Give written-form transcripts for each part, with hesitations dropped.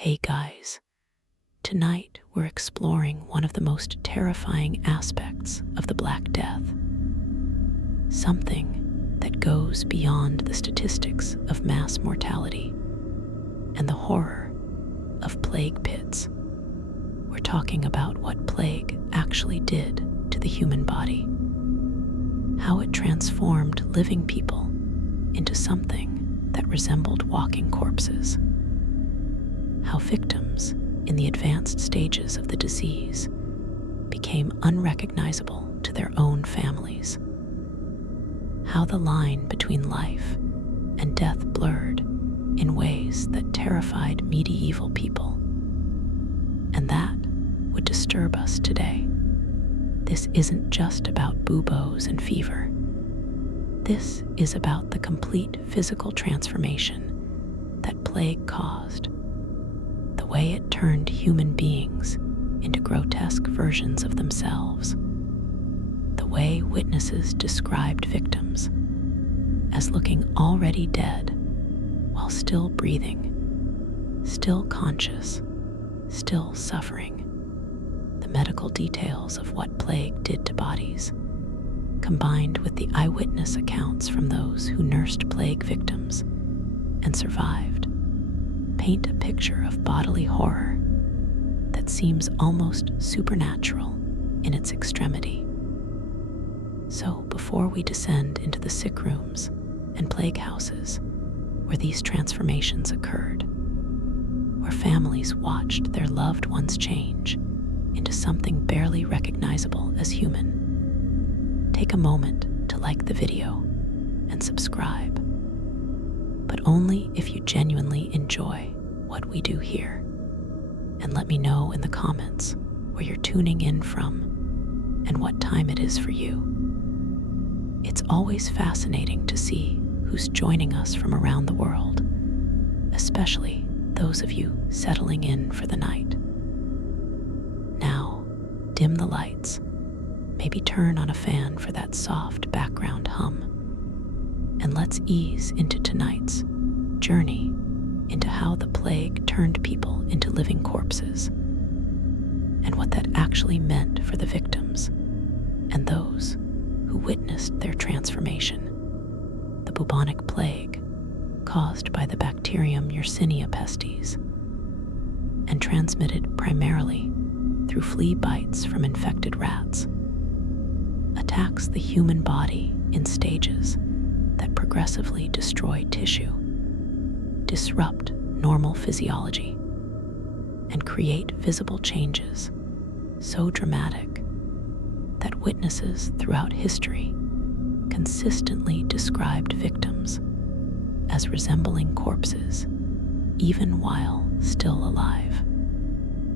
Hey guys, tonight we're exploring one of the most terrifying aspects of the Black Death. Something that goes beyond the statistics of mass mortality and the horror of plague pits. We're talking about what plague actually did to the human body, how it transformed living people into something that resembled walking corpses, how victims in the advanced stages of the disease became unrecognizable to their own families, how the line between life and death blurred in ways that terrified medieval people, and that would disturb us today. This isn't just about buboes and fever. This is about the complete physical transformation that plague caused, the way it turned human beings into grotesque versions of themselves, the way witnesses described victims as looking already dead while still breathing, still conscious, still suffering. The medical details of what plague did to bodies, combined with the eyewitness accounts from those who nursed plague victims and survived, paint a picture of bodily horror that seems almost supernatural in its extremity. So before we descend into the sick rooms and plague houses where these transformations occurred, where families watched their loved ones change into something barely recognizable as human, take a moment to like the video and subscribe, but only if you genuinely enjoy what we do here. And let me know in the comments where you're tuning in from and what time it is for you. It's always fascinating to see who's joining us from around the world, especially those of you settling in for the night. Now, dim the lights, maybe turn on a fan for that soft background hum, and let's ease into tonight's journey into how the plague turned people into living corpses, and what that actually meant for the victims and those who witnessed their transformation. The bubonic plague, caused by the bacterium Yersinia pestis, and transmitted primarily through flea bites from infected rats, attacks the human body in stages that progressively destroy tissue, disrupt normal physiology, and create visible changes so dramatic that witnesses throughout history consistently described victims as resembling corpses even while still alive.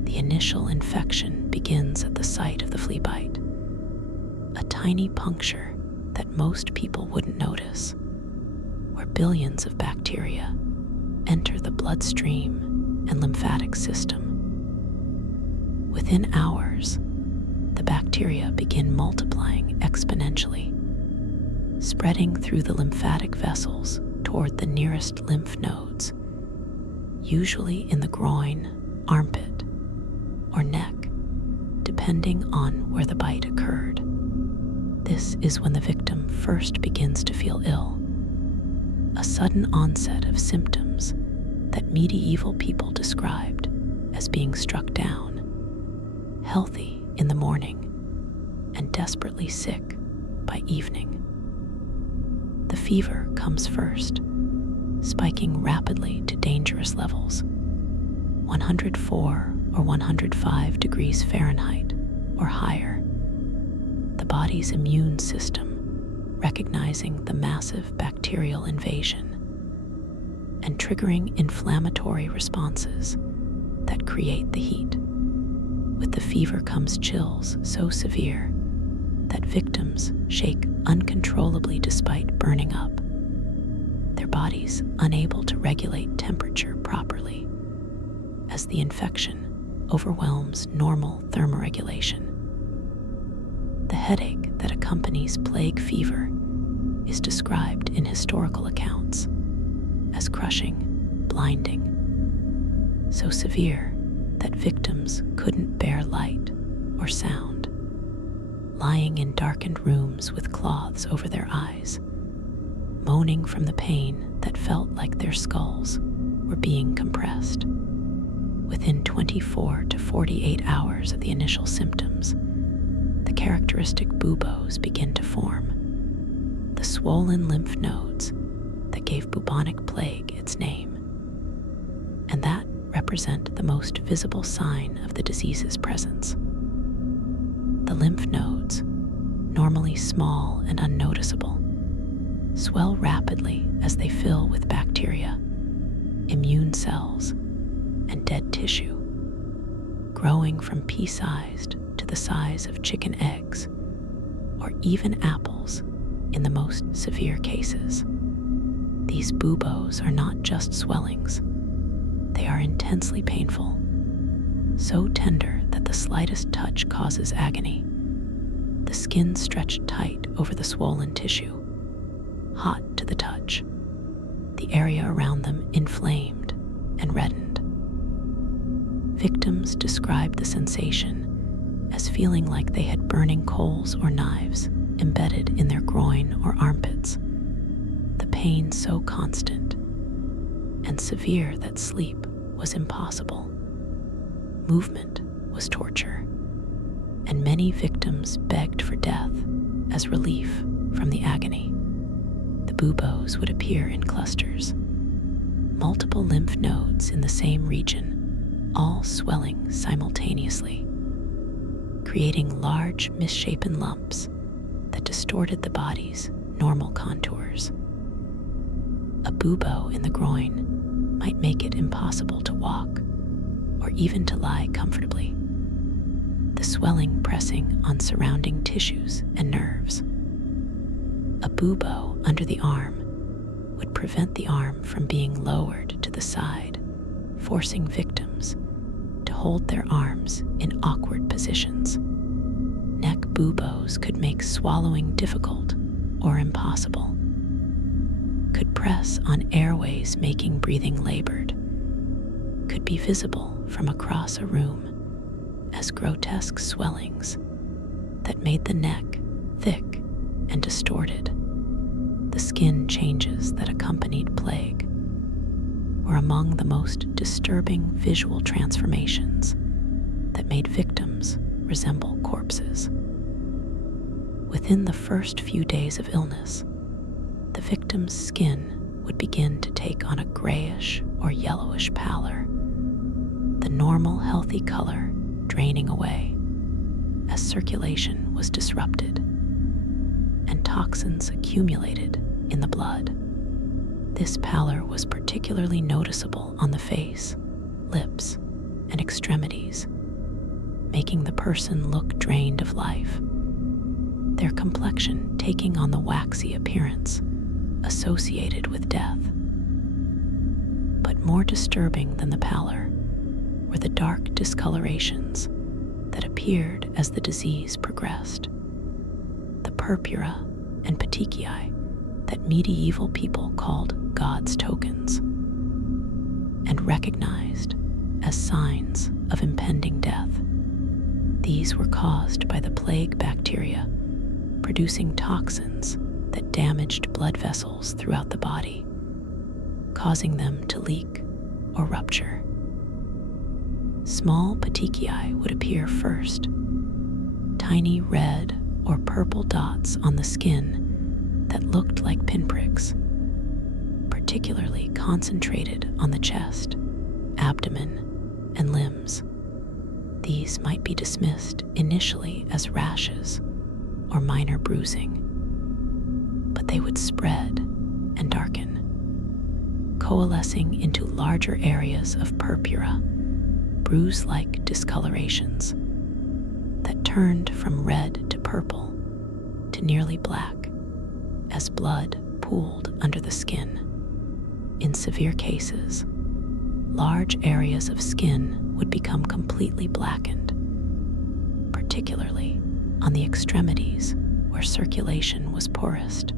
The initial infection begins at the site of the flea bite, a tiny puncture that most people wouldn't notice, where billions of bacteria enter the bloodstream and lymphatic system. Within hours, the bacteria begin multiplying exponentially, spreading through the lymphatic vessels toward the nearest lymph nodes, usually in the groin, armpit, or neck, depending on where the bite occurred. This is when the victim first begins to feel ill, a sudden onset of symptoms that medieval people described as being struck down, healthy in the morning and desperately sick by evening. The fever comes first, spiking rapidly to dangerous levels, 104 or 105 degrees Fahrenheit or higher. The body's immune system recognizing the massive bacterial invasion and triggering inflammatory responses that create the heat. With the fever comes chills so severe that victims shake uncontrollably despite burning up, their bodies unable to regulate temperature properly as the infection overwhelms normal thermoregulation. The headache that accompanies plague fever is described in historical accounts as crushing, blinding, so severe that victims couldn't bear light or sound, lying in darkened rooms with cloths over their eyes, moaning from the pain that felt like their skulls were being compressed. Within 24 to 48 hours of the initial symptoms, the characteristic buboes begin to form, the swollen lymph nodes that gave bubonic plague its name, and that represent the most visible sign of the disease's presence. The lymph nodes, normally small and unnoticeable, swell rapidly as they fill with bacteria, immune cells, and dead tissue, growing from pea-sized to the size of chicken eggs, or even apples in the most severe cases. These buboes are not just swellings. They are intensely painful, so tender that the slightest touch causes agony. The skin stretched tight over the swollen tissue, hot to the touch, the area around them inflamed and reddened. Victims described the sensation as feeling like they had burning coals or knives embedded in their groin or armpits, the pain so constant and severe that sleep was impossible. Movement was torture, and many victims begged for death as relief from the agony. The buboes would appear in clusters, multiple lymph nodes in the same region, all swelling simultaneously, creating large misshapen lumps that distorted the body's normal contours. A bubo in the groin might make it impossible to walk or even to lie comfortably, the swelling pressing on surrounding tissues and nerves. A bubo under the arm would prevent the arm from being lowered to the side, forcing victims to hold their arms in awkward positions. Neck buboes could make swallowing difficult or impossible, could press on airways making breathing labored, could be visible from across a room as grotesque swellings that made the neck thick and distorted. The skin changes that accompanied plague were among the most disturbing visual transformations that made victims resemble corpses. Within the first few days of illness, the victim's skin would begin to take on a grayish or yellowish pallor, the normal healthy color draining away as circulation was disrupted and toxins accumulated in the blood. This pallor was particularly noticeable on the face, lips, and extremities, making the person look drained of life, their complexion taking on the waxy appearance associated with death. But more disturbing than the pallor were the dark discolorations that appeared as the disease progressed, the purpura and petechiae that medieval people called God's tokens, and recognized as signs of impending death. These were caused by the plague bacteria producing toxins that damaged blood vessels throughout the body, causing them to leak or rupture. Small petechiae would appear first, tiny red or purple dots on the skin that looked like pinpricks, particularly concentrated on the chest, abdomen, and limbs. These might be dismissed initially as rashes or minor bruising, but they would spread and darken, coalescing into larger areas of purpura, bruise-like discolorations that turned from red to purple to nearly black as blood pooled under the skin. In severe cases, large areas of skin would become completely blackened, particularly on the extremities where circulation was poorest.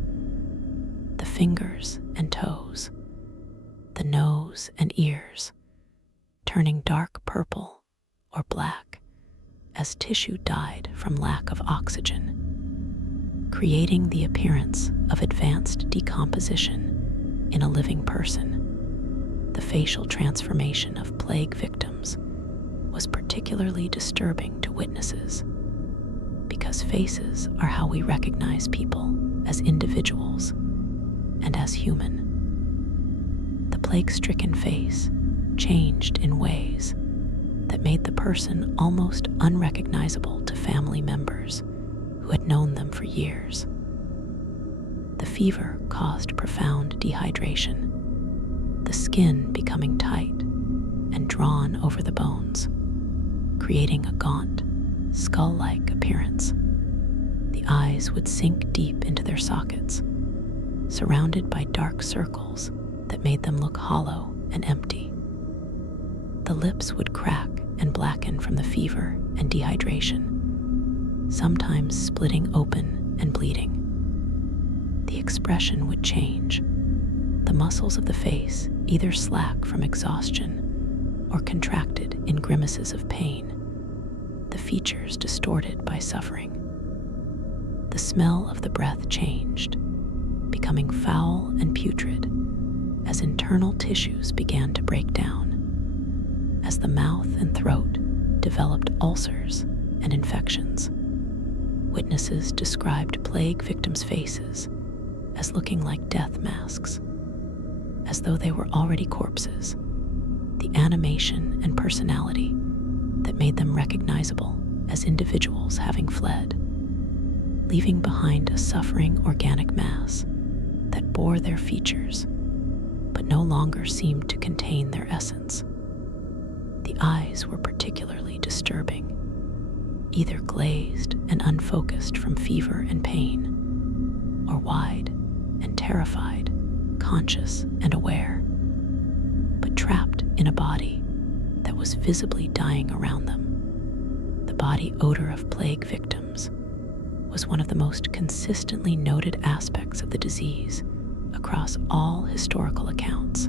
The fingers and toes, the nose and ears turning dark purple or black as tissue died from lack of oxygen, creating the appearance of advanced decomposition in a living person. The facial transformation of plague victims was particularly disturbing to witnesses because faces are how we recognize people as individuals and as human. The plague-stricken face changed in ways that made the person almost unrecognizable to family members who had known them for years. The fever caused profound dehydration, the skin becoming tight and drawn over the bones, creating a gaunt, skull-like appearance. The eyes would sink deep into their sockets, surrounded by dark circles that made them look hollow and empty. The lips would crack and blacken from the fever and dehydration, sometimes splitting open and bleeding. The expression would change. The muscles of the face either slack from exhaustion or contracted in grimaces of pain, the features distorted by suffering. The smell of the breath changed, becoming foul and putrid as internal tissues began to break down. As the mouth and throat developed ulcers and infections, witnesses described plague victims' faces as looking like death masks, as though they were already corpses. The animation and personality that made them recognizable as individuals having fled, leaving behind a suffering organic mass that bore their features but no longer seemed to contain their essence. The eyes were particularly disturbing, either glazed and unfocused from fever and pain, or wide and terrified, conscious and aware, but trapped in a body that was visibly dying around them. The body odor of plague victims was one of the most consistently noted aspects of the disease across all historical accounts,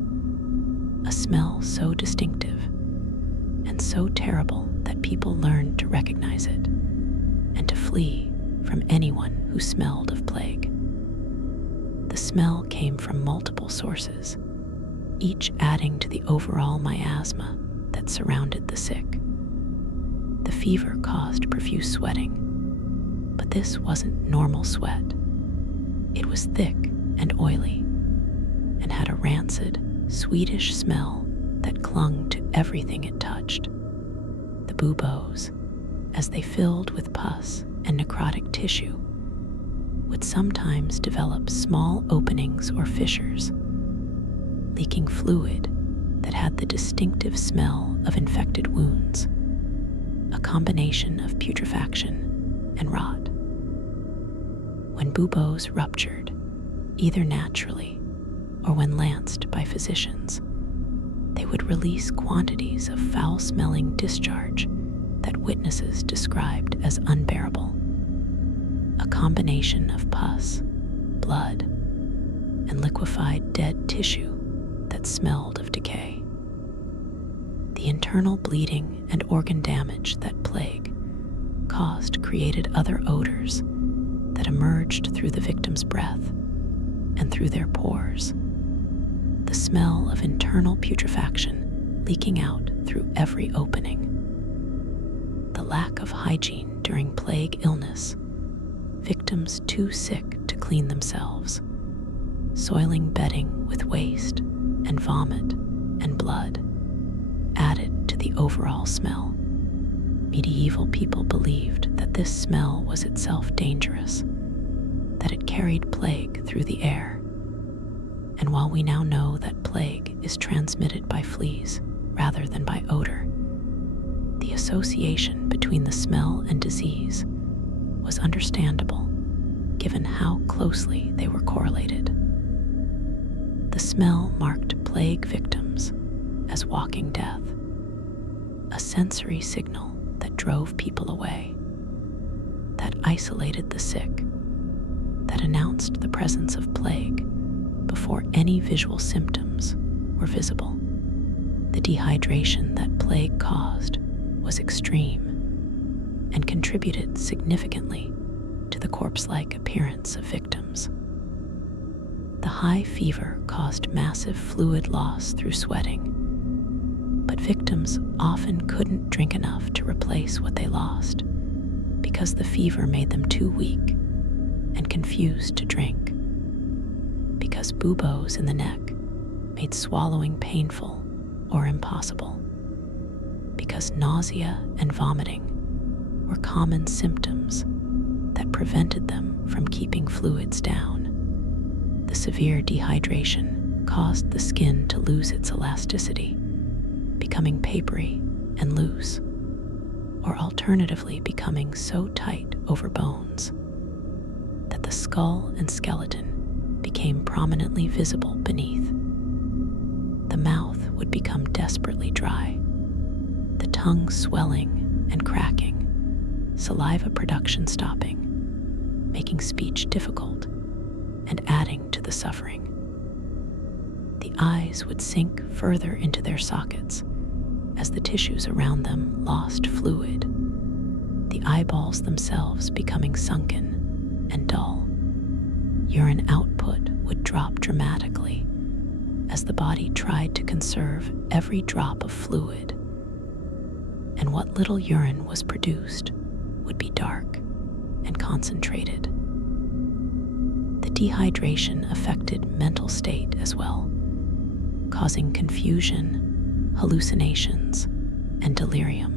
a smell so distinctive and so terrible that people learned to recognize it and to flee from anyone who smelled of plague. The smell came from multiple sources, each adding to the overall miasma that surrounded the sick. The fever caused profuse sweating, but this wasn't normal sweat. It was thick and oily, and had a rancid, sweetish smell that clung to everything it touched. The buboes, as they filled with pus and necrotic tissue, would sometimes develop small openings or fissures, leaking fluid that had the distinctive smell of infected wounds, a combination of putrefaction and rot. When buboes ruptured, either naturally or when lanced by physicians, they would release quantities of foul-smelling discharge that witnesses described as unbearable, a combination of pus, blood, and liquefied dead tissue that smelled of decay. The internal bleeding and organ damage that plague caused created other odors that emerged through the victim's breath and through their pores. The smell of internal putrefaction leaking out through every opening. The lack of hygiene during plague illness, victims too sick to clean themselves, soiling bedding with waste and vomit and blood, added to the overall smell. Medieval people believed that this smell was itself dangerous, that it carried plague through the air. And while we now know that plague is transmitted by fleas rather than by odor, the association between the smell and disease was understandable given how closely they were correlated. The smell marked plague victims as walking death, a sensory signal that drove people away, that isolated the sick, that announced the presence of plague before any visual symptoms were visible. The dehydration that plague caused was extreme and contributed significantly to the corpse-like appearance of victims. The high fever caused massive fluid loss through sweating, but victims often couldn't drink enough to replace what they lost because the fever made them too weak and confused to drink, because buboes in the neck made swallowing painful or impossible, because nausea and vomiting were common symptoms that prevented them from keeping fluids down. The severe dehydration caused the skin to lose its elasticity, becoming papery and loose, or alternatively becoming so tight over bones that the skull and skeleton became prominently visible beneath. The mouth would become desperately dry, the tongue swelling and cracking, saliva production stopping, making speech difficult and adding to the suffering. The eyes would sink further into their sockets as the tissues around them lost fluid, the eyeballs themselves becoming sunken and dull. Urine output would drop dramatically as the body tried to conserve every drop of fluid, and what little urine was produced would be dark and concentrated. The dehydration affected mental state as well, causing confusion, hallucinations, and delirium.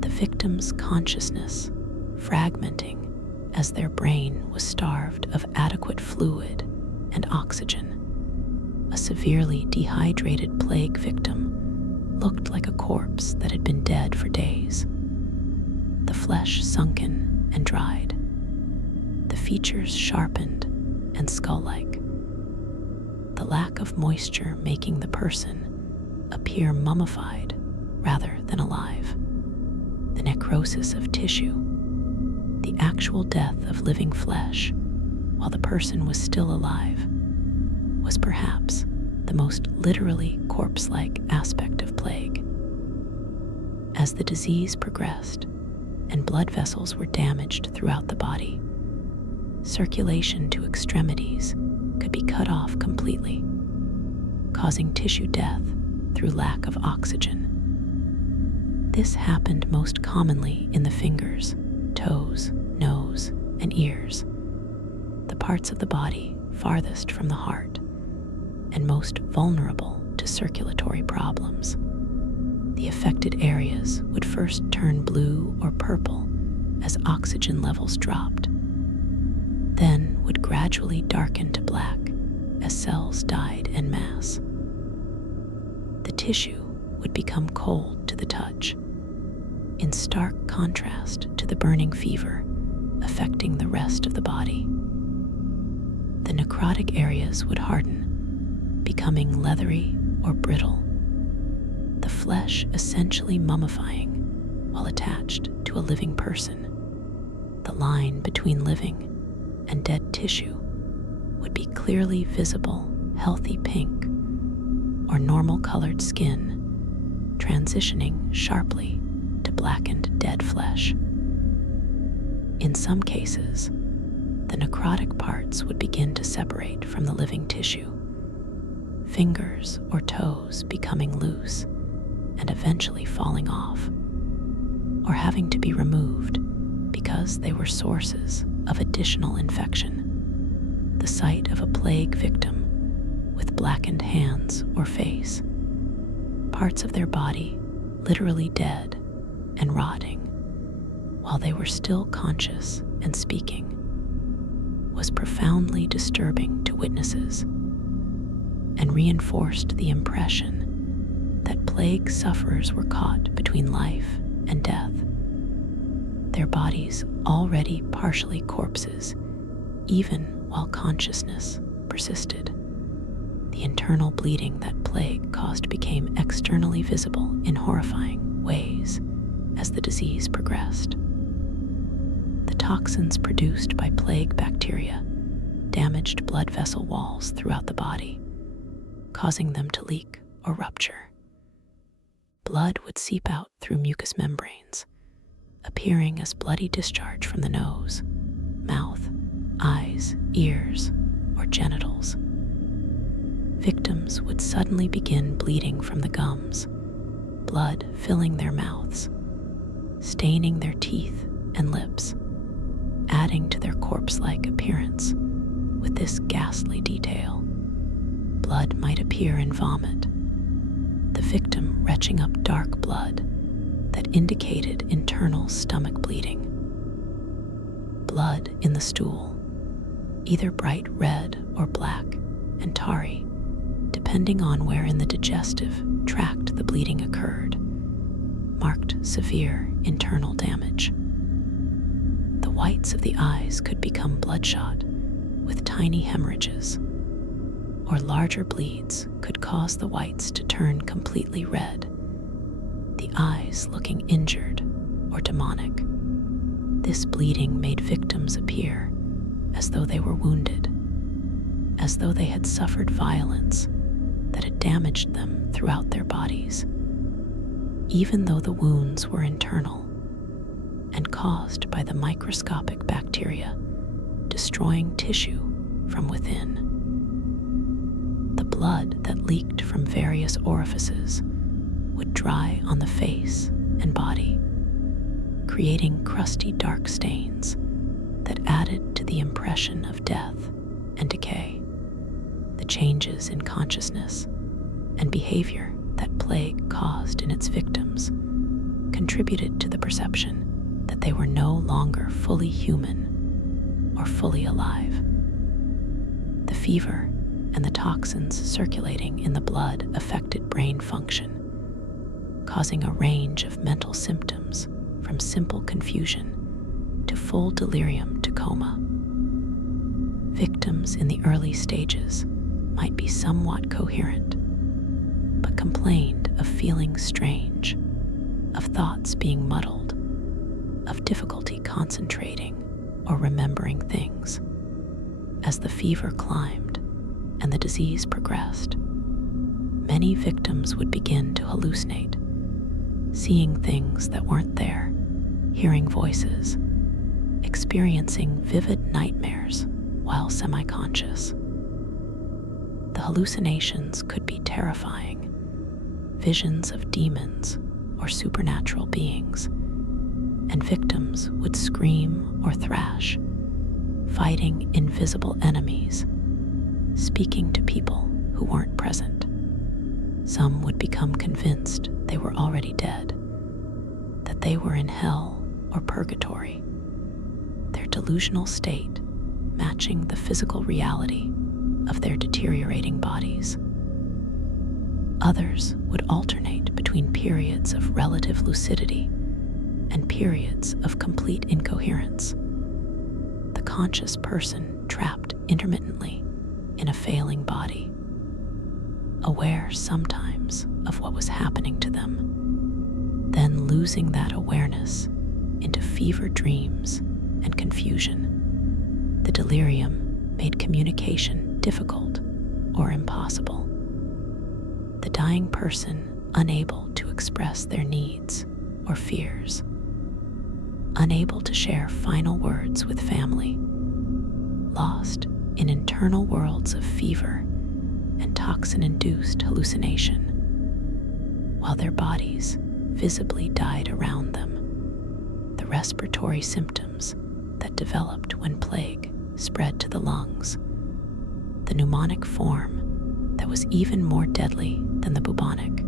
The victim's consciousness fragmenting as their brain was starved of adequate fluid and oxygen. A severely dehydrated plague victim looked like a corpse that had been dead for days, the flesh sunken and dried, the features sharpened and skull-like, the lack of moisture making the person appear mummified rather than alive, the necrosis of tissue, the actual death of living flesh while the person was still alive, was perhaps the most literally corpse-like aspect of plague. As the disease progressed and blood vessels were damaged throughout the body, circulation to extremities could be cut off completely, causing tissue death through lack of oxygen. This happened most commonly in the fingers, toes, nose, and ears, the parts of the body farthest from the heart and most vulnerable to circulatory problems. The affected areas would first turn blue or purple as oxygen levels dropped, then would gradually darken to black as cells died en masse. The tissue would become cold to the touch, in stark contrast to the burning fever affecting the rest of the body. The necrotic areas would harden, becoming leathery or brittle, the flesh essentially mummifying while attached to a living person. The line between living and dead tissue would be clearly visible, healthy pink or normal colored skin, transitioning sharply to blackened dead flesh. In some cases, the necrotic parts would begin to separate from the living tissue, fingers or toes becoming loose and eventually falling off, or having to be removed because they were sources of additional infection. The sight of a plague victim with blackened hands or face, parts of their body literally dead and rotting while they were still conscious and speaking, was profoundly disturbing to witnesses and reinforced the impression that plague sufferers were caught between life and death, their bodies already partially corpses even while consciousness persisted. The internal bleeding that plague caused became externally visible in horrifying ways as the disease progressed. The toxins produced by plague bacteria damaged blood vessel walls throughout the body, causing them to leak or rupture. Blood would seep out through mucous membranes, appearing as bloody discharge from the nose, mouth, eyes, ears, or genitals. Victims would suddenly begin bleeding from the gums, blood filling their mouths, staining their teeth and lips, adding to their corpse-like appearance. With this ghastly detail, blood might appear in vomit, the victim retching up dark blood that indicated internal stomach bleeding. Blood in the stool, either bright red or black and tarry, depending on where in the digestive tract the bleeding occurred, marked severe internal damage. The whites of the eyes could become bloodshot with tiny hemorrhages, or larger bleeds could cause the whites to turn completely red, the eyes looking injured or demonic. This bleeding made victims appear as though they were wounded, as though they had suffered violence that had damaged them throughout their bodies, even though the wounds were internal and caused by the microscopic bacteria destroying tissue from within. The blood that leaked from various orifices would dry on the face and body, creating crusty dark stains that added to the impression of death and decay. The changes in consciousness and behavior that plague caused in its victims contributed to the perception that they were no longer fully human or fully alive. The fever and the toxins circulating in the blood affected brain function, causing a range of mental symptoms from simple confusion to full delirium to coma. Victims in the early stages might be somewhat coherent, but complained of feeling strange, of thoughts being muddled, of difficulty concentrating or remembering things. As the fever climbed and the disease progressed, many victims would begin to hallucinate, seeing things that weren't there, hearing voices, experiencing vivid nightmares while semi-conscious. The hallucinations could be terrifying, visions of demons or supernatural beings, and victims would scream or thrash, fighting invisible enemies, speaking to people who weren't present. Some would become convinced they were already dead, that they were in hell or purgatory, their delusional state matching the physical reality of their deteriorating bodies. Others would alternate between periods of relative lucidity and periods of complete incoherence, the conscious person trapped intermittently in a failing body, aware sometimes of what was happening to them, then losing that awareness into fever dreams and confusion. The delirium made communication difficult or impossible. The dying person unable to express their needs or fears, unable to share final words with family, lost in internal worlds of fever and toxin-induced hallucination, while their bodies visibly died around them. The respiratory symptoms that developed when plague spread to the lungs, the pneumonic form that was even more deadly than the bubonic,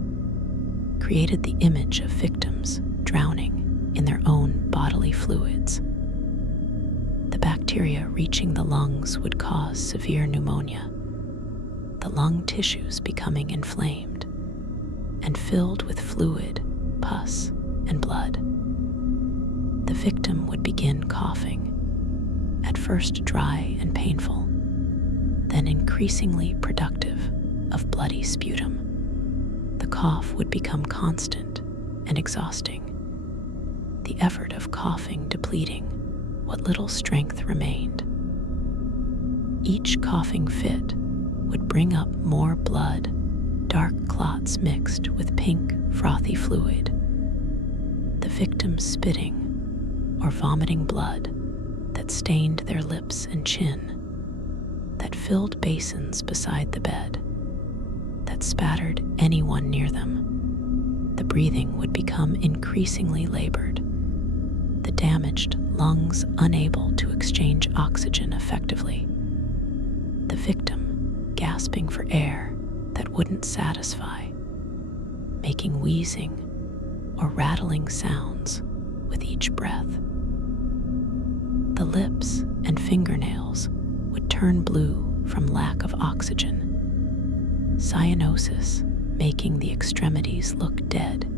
created the image of victims drowning in their own bodily fluids. The bacteria reaching the lungs would cause severe pneumonia, the lung tissues becoming inflamed and filled with fluid, pus, and blood. The victim would begin coughing, at first dry and painful, then increasingly productive of bloody sputum. The cough would become constant and exhausting, the effort of coughing depleting what little strength remained. Each coughing fit would bring up more blood, dark clots mixed with pink, frothy fluid, the victim spitting or vomiting blood that stained their lips and chin, that filled basins beside the bed, that spattered anyone near them. The breathing would become increasingly labored, the damaged lungs unable to exchange oxygen effectively, the victim gasping for air that wouldn't satisfy, making wheezing or rattling sounds with each breath. The lips and fingernails would turn blue from lack of oxygen, cyanosis making the extremities look dead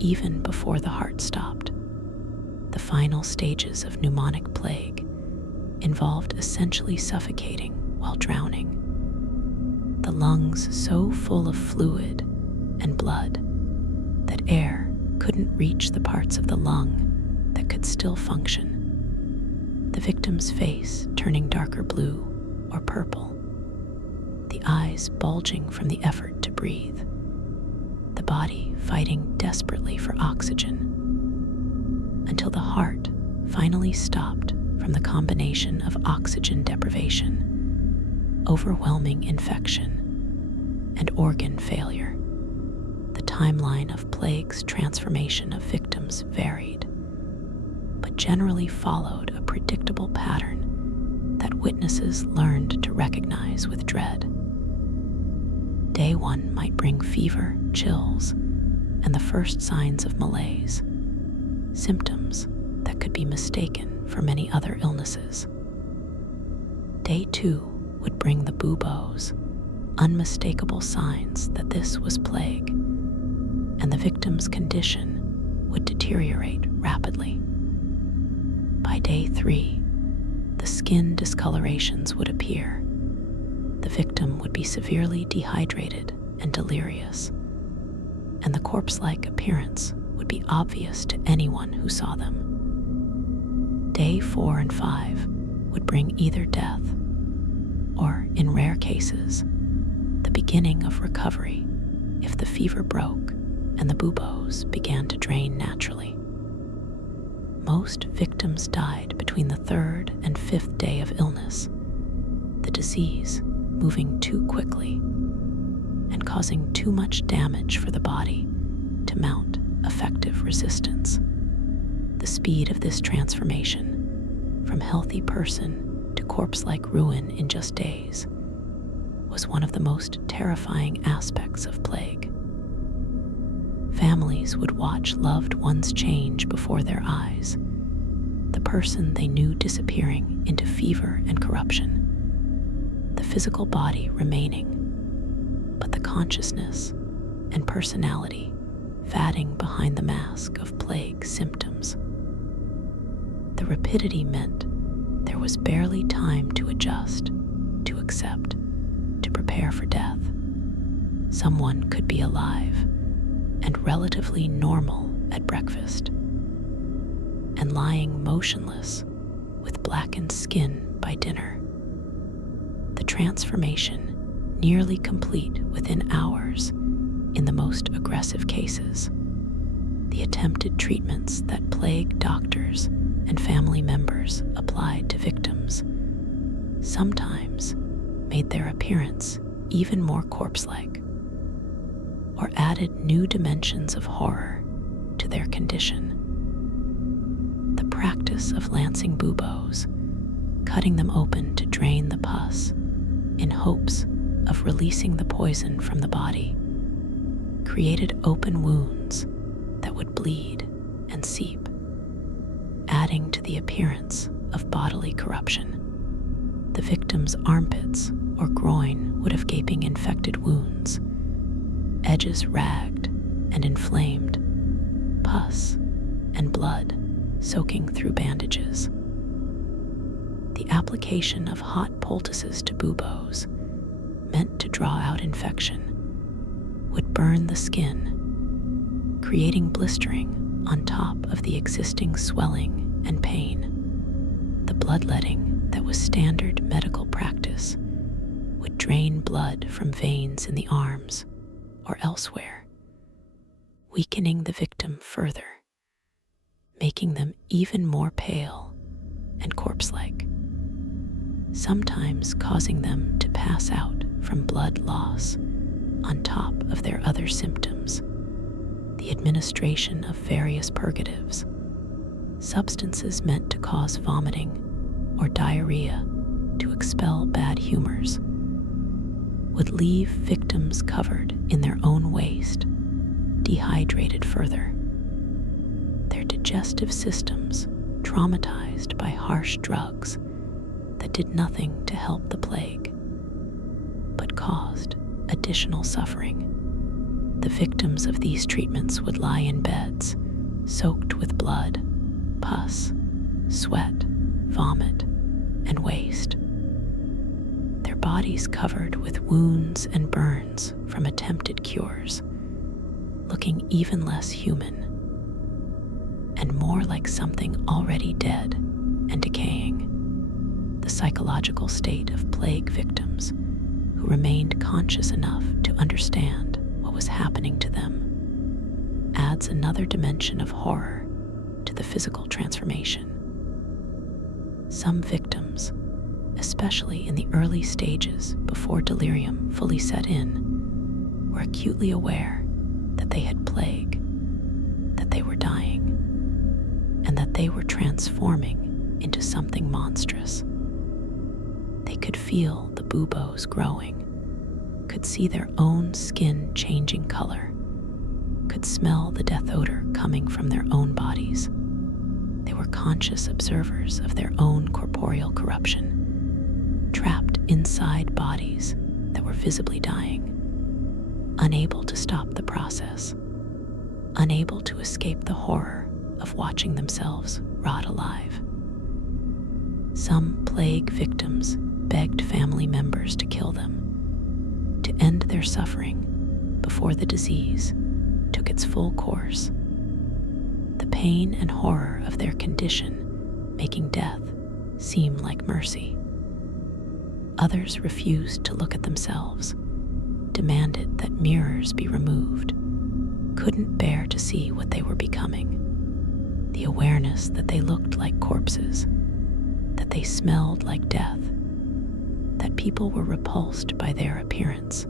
even before the heart stopped. The final stages of pneumonic plague involved essentially suffocating while drowning, the lungs so full of fluid and blood that air couldn't reach the parts of the lung that could still function, the victim's face turning darker blue or purple, the eyes bulging from the effort to breathe, the body fighting desperately for oxygen, until the heart finally stopped from the combination of oxygen deprivation, overwhelming infection, and organ failure. The timeline of plague's transformation of victims varied, but generally followed a predictable pattern that witnesses learned to recognize with dread. Day 1 might bring fever, chills, and the first signs of malaise, symptoms that could be mistaken for many other illnesses. Day 2 would bring the buboes, unmistakable signs that this was plague, and the victim's condition would deteriorate rapidly. By day 3, the skin discolorations would appear. The victim would be severely dehydrated and delirious, and the corpse-like appearance would be obvious to anyone who saw them. Day 4 and 5 would bring either death or, in rare cases, the beginning of recovery if the fever broke and the buboes began to drain naturally. Most victims died between the 3rd and 5th day of illness, the disease moving too quickly and causing too much damage for the body to mount effective resistance. The speed of this transformation, from healthy person to corpse-like ruin in just days, was one of the most terrifying aspects of plague. Families would watch loved ones change before their eyes, the person they knew disappearing into fever and corruption, the physical body remaining, but the consciousness and personality fading behind the mask of plague symptoms. The rapidity meant there was barely time to adjust, to accept, to prepare for death. Someone could be alive and relatively normal at breakfast, and lying motionless with blackened skin by dinner. The transformation nearly complete within hours in the most aggressive cases. The attempted treatments that plague doctors and family members applied to victims sometimes made their appearance even more corpse-like, or added new dimensions of horror to their condition. The practice of lancing buboes, cutting them open to drain the pus in hopes of releasing the poison from the body, created open wounds that would bleed and seep, adding to the appearance of bodily corruption. The victim's armpits or groin would have gaping infected wounds, edges ragged and inflamed, pus and blood soaking through bandages. The application of hot poultices to buboes, meant to draw out infection, would burn the skin, creating blistering on top of the existing swelling and pain. The bloodletting that was standard medical practice would drain blood from veins in the arms, or elsewhere, weakening the victim further, making them even more pale and corpse-like, sometimes causing them to pass out from blood loss on top of their other symptoms. The administration of various purgatives, substances meant to cause vomiting or diarrhea to expel bad humors, would leave victims covered in their own waste, dehydrated further, their digestive systems traumatized by harsh drugs that did nothing to help the plague, but caused additional suffering. The victims of these treatments would lie in beds soaked with blood, pus, sweat, vomit, and waste, their bodies covered with wounds and burns from attempted cures, looking even less human and more like something already dead and decaying. The psychological state of plague victims who remained conscious enough to understand what was happening to them adds another dimension of horror to the physical transformation. Some victims, especially in the early stages before delirium fully set in, were acutely aware that they had plague, that they were dying, and that they were transforming into something monstrous. They could feel the buboes growing, could see their own skin changing color, could smell the death odor coming from their own bodies. They were conscious observers of their own corporeal corruption, trapped inside bodies that were visibly dying, unable to stop the process, unable to escape the horror of watching themselves rot alive. Some plague victims begged family members to kill them, to end their suffering before the disease took its full course. The pain and horror of their condition making death seem like mercy. Others refused to look at themselves, demanded that mirrors be removed, couldn't bear to see what they were becoming. The awareness that they looked like corpses, that they smelled like death, that people were repulsed by their appearance,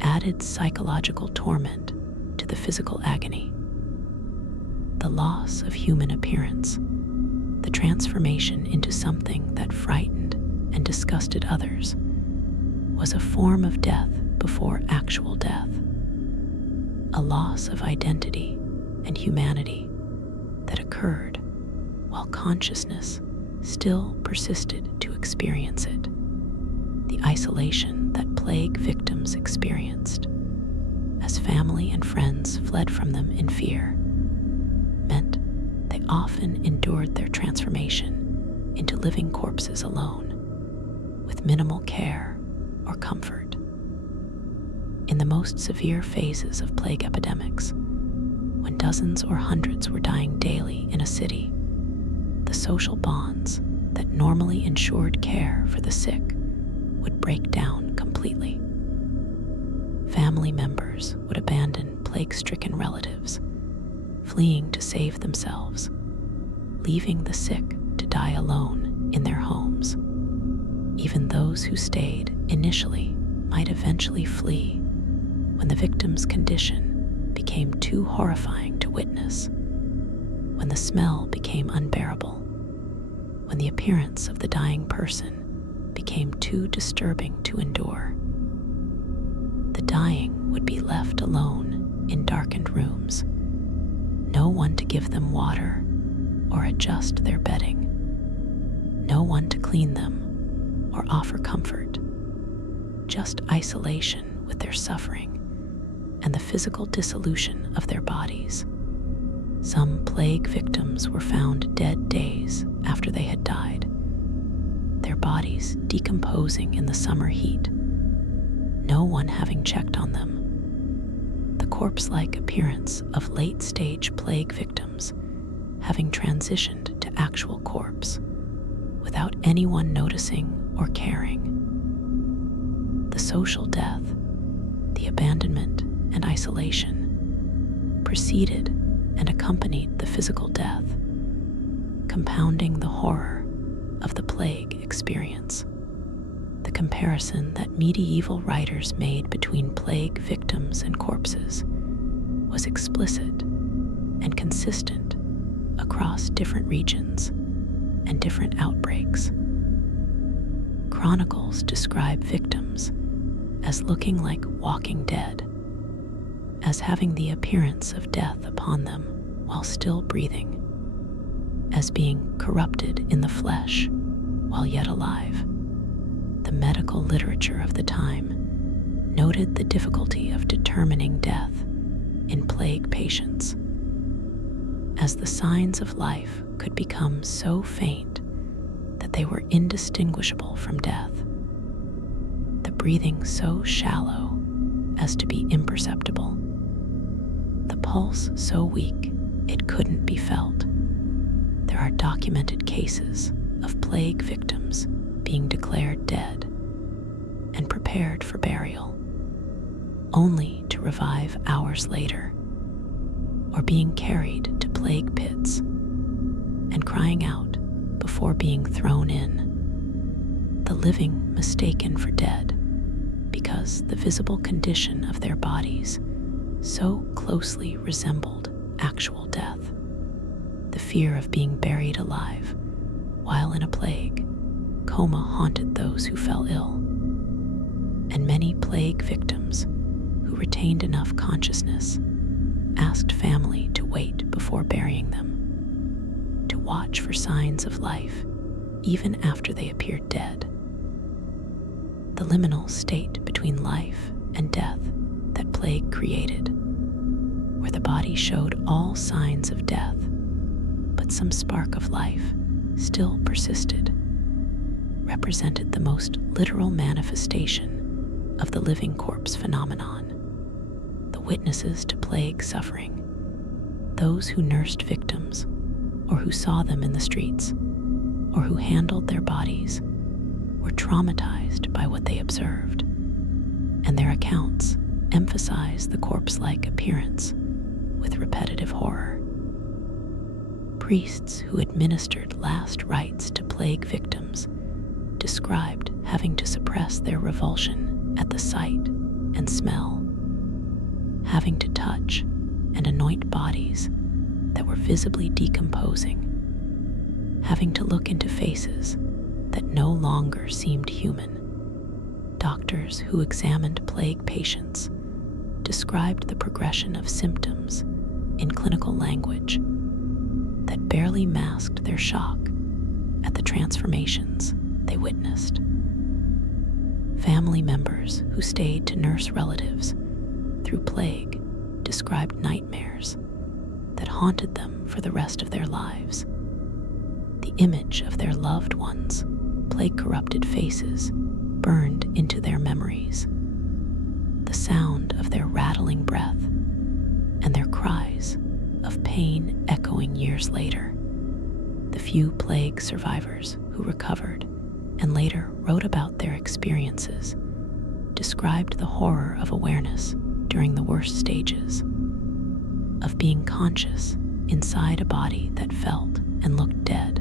added psychological torment to the physical agony. The loss of human appearance, the transformation into something that frightened and disgusted others, was a form of death before actual death, a loss of identity and humanity that occurred while consciousness still persisted to experience it. The isolation that plague victims experienced, as family and friends fled from them in fear, meant they often endured their transformation into living corpses alone, with minimal care or comfort. In the most severe phases of plague epidemics, when dozens or hundreds were dying daily in a city, the social bonds that normally ensured care for the sick would break down completely. Family members would abandon plague-stricken relatives, fleeing to save themselves, leaving the sick to die alone in their homes. Even those who stayed initially might eventually flee when the victim's condition became too horrifying to witness, when the smell became unbearable, when the appearance of the dying person became too disturbing to endure. The dying would be left alone in darkened rooms, no one to give them water or adjust their bedding, no one to clean them or offer comfort, just isolation with their suffering and the physical dissolution of their bodies. Some plague victims were found dead days after they had died, their bodies decomposing in the summer heat, no one having checked on them. The corpse-like appearance of late-stage plague victims having transitioned to actual corpse without anyone noticing or caring. The social death, the abandonment and isolation preceded and accompanied the physical death, compounding the horror of the plague experience. The comparison that medieval writers made between plague victims and corpses was explicit and consistent across different regions and different outbreaks. Chronicles describe victims as looking like walking dead, as having the appearance of death upon them while still breathing, as being corrupted in the flesh while yet alive. The medical literature of the time noted the difficulty of determining death in plague patients, as the signs of life could become so faint that they were indistinguishable from death, the breathing so shallow as to be imperceptible, the pulse so weak it couldn't be felt. There are documented cases of plague victims being declared dead and prepared for burial, only to revive hours later, or being carried to plague pits and crying out before being thrown in, the living mistaken for dead because the visible condition of their bodies so closely resembled actual death. The fear of being buried alive while in a plague coma haunted those who fell ill, and many plague victims who retained enough consciousness asked family to wait before burying them, to watch for signs of life even after they appeared dead. The liminal state between life and death that plague created, where the body showed all signs of death, but some spark of life still persisted, represented the most literal manifestation of the living corpse phenomenon. The witnesses to plague suffering, those who nursed victims, or who saw them in the streets, or who handled their bodies, were traumatized by what they observed, and their accounts emphasize the corpse-like appearance with repetitive horror. Priests who administered last rites to plague victims described having to suppress their revulsion at the sight and smell, having to touch and anoint bodies that were visibly decomposing, having to look into faces that no longer seemed human. Doctors who examined plague patients described the progression of symptoms in clinical language that barely masked their shock at the transformations they witnessed. Family members who stayed to nurse relatives through plague described nightmares that haunted them for the rest of their lives. The image of their loved ones' plague-corrupted faces burned into their memories. The sound of their rattling breath and their cries of pain echoing years later. The few plague survivors who recovered and later wrote about their experiences described the horror of awareness during the worst stages, of being conscious inside a body that felt and looked dead,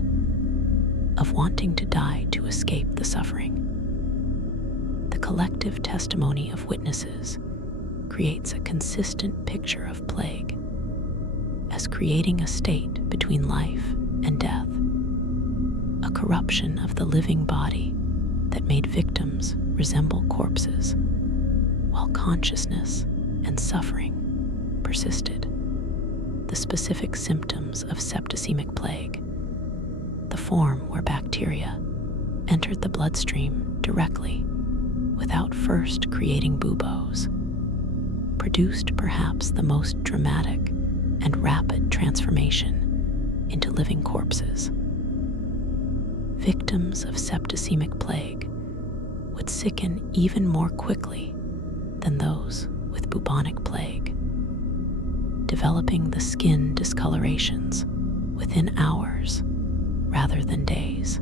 of wanting to die to escape the suffering. The collective testimony of witnesses creates a consistent picture of plague as creating a state between life and death, a corruption of the living body that made victims resemble corpses, while consciousness and suffering persisted. The specific symptoms of septicemic plague, the form where bacteria entered the bloodstream directly without first creating buboes, produced perhaps the most dramatic and rapid transformation into living corpses. Victims of septicemic plague would sicken even more quickly than those with bubonic plague, developing the skin discolorations within hours rather than days.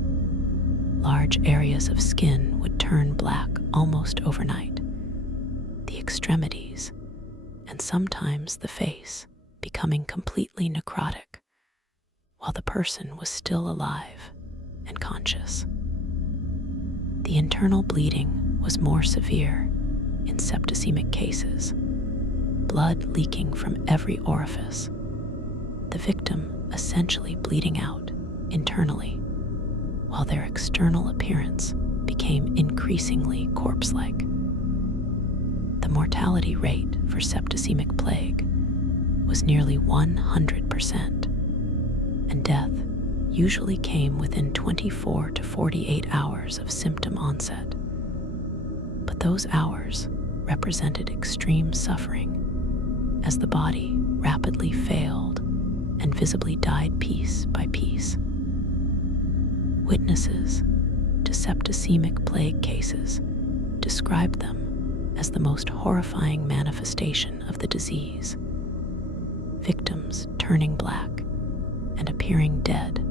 Large areas of skin would turn black almost overnight. The extremities and sometimes the face, becoming completely necrotic, while the person was still alive and conscious. The internal bleeding was more severe in septicemic cases, blood leaking from every orifice, the victim essentially bleeding out internally, while their external appearance became increasingly corpse-like. The mortality rate for septicemic plague was nearly 100%, and death usually came within 24 to 48 hours of symptom onset. But those hours represented extreme suffering as the body rapidly failed and visibly died piece by piece. Witnesses to septicemic plague cases described them as the most horrifying manifestation of the disease, victims turning black and appearing dead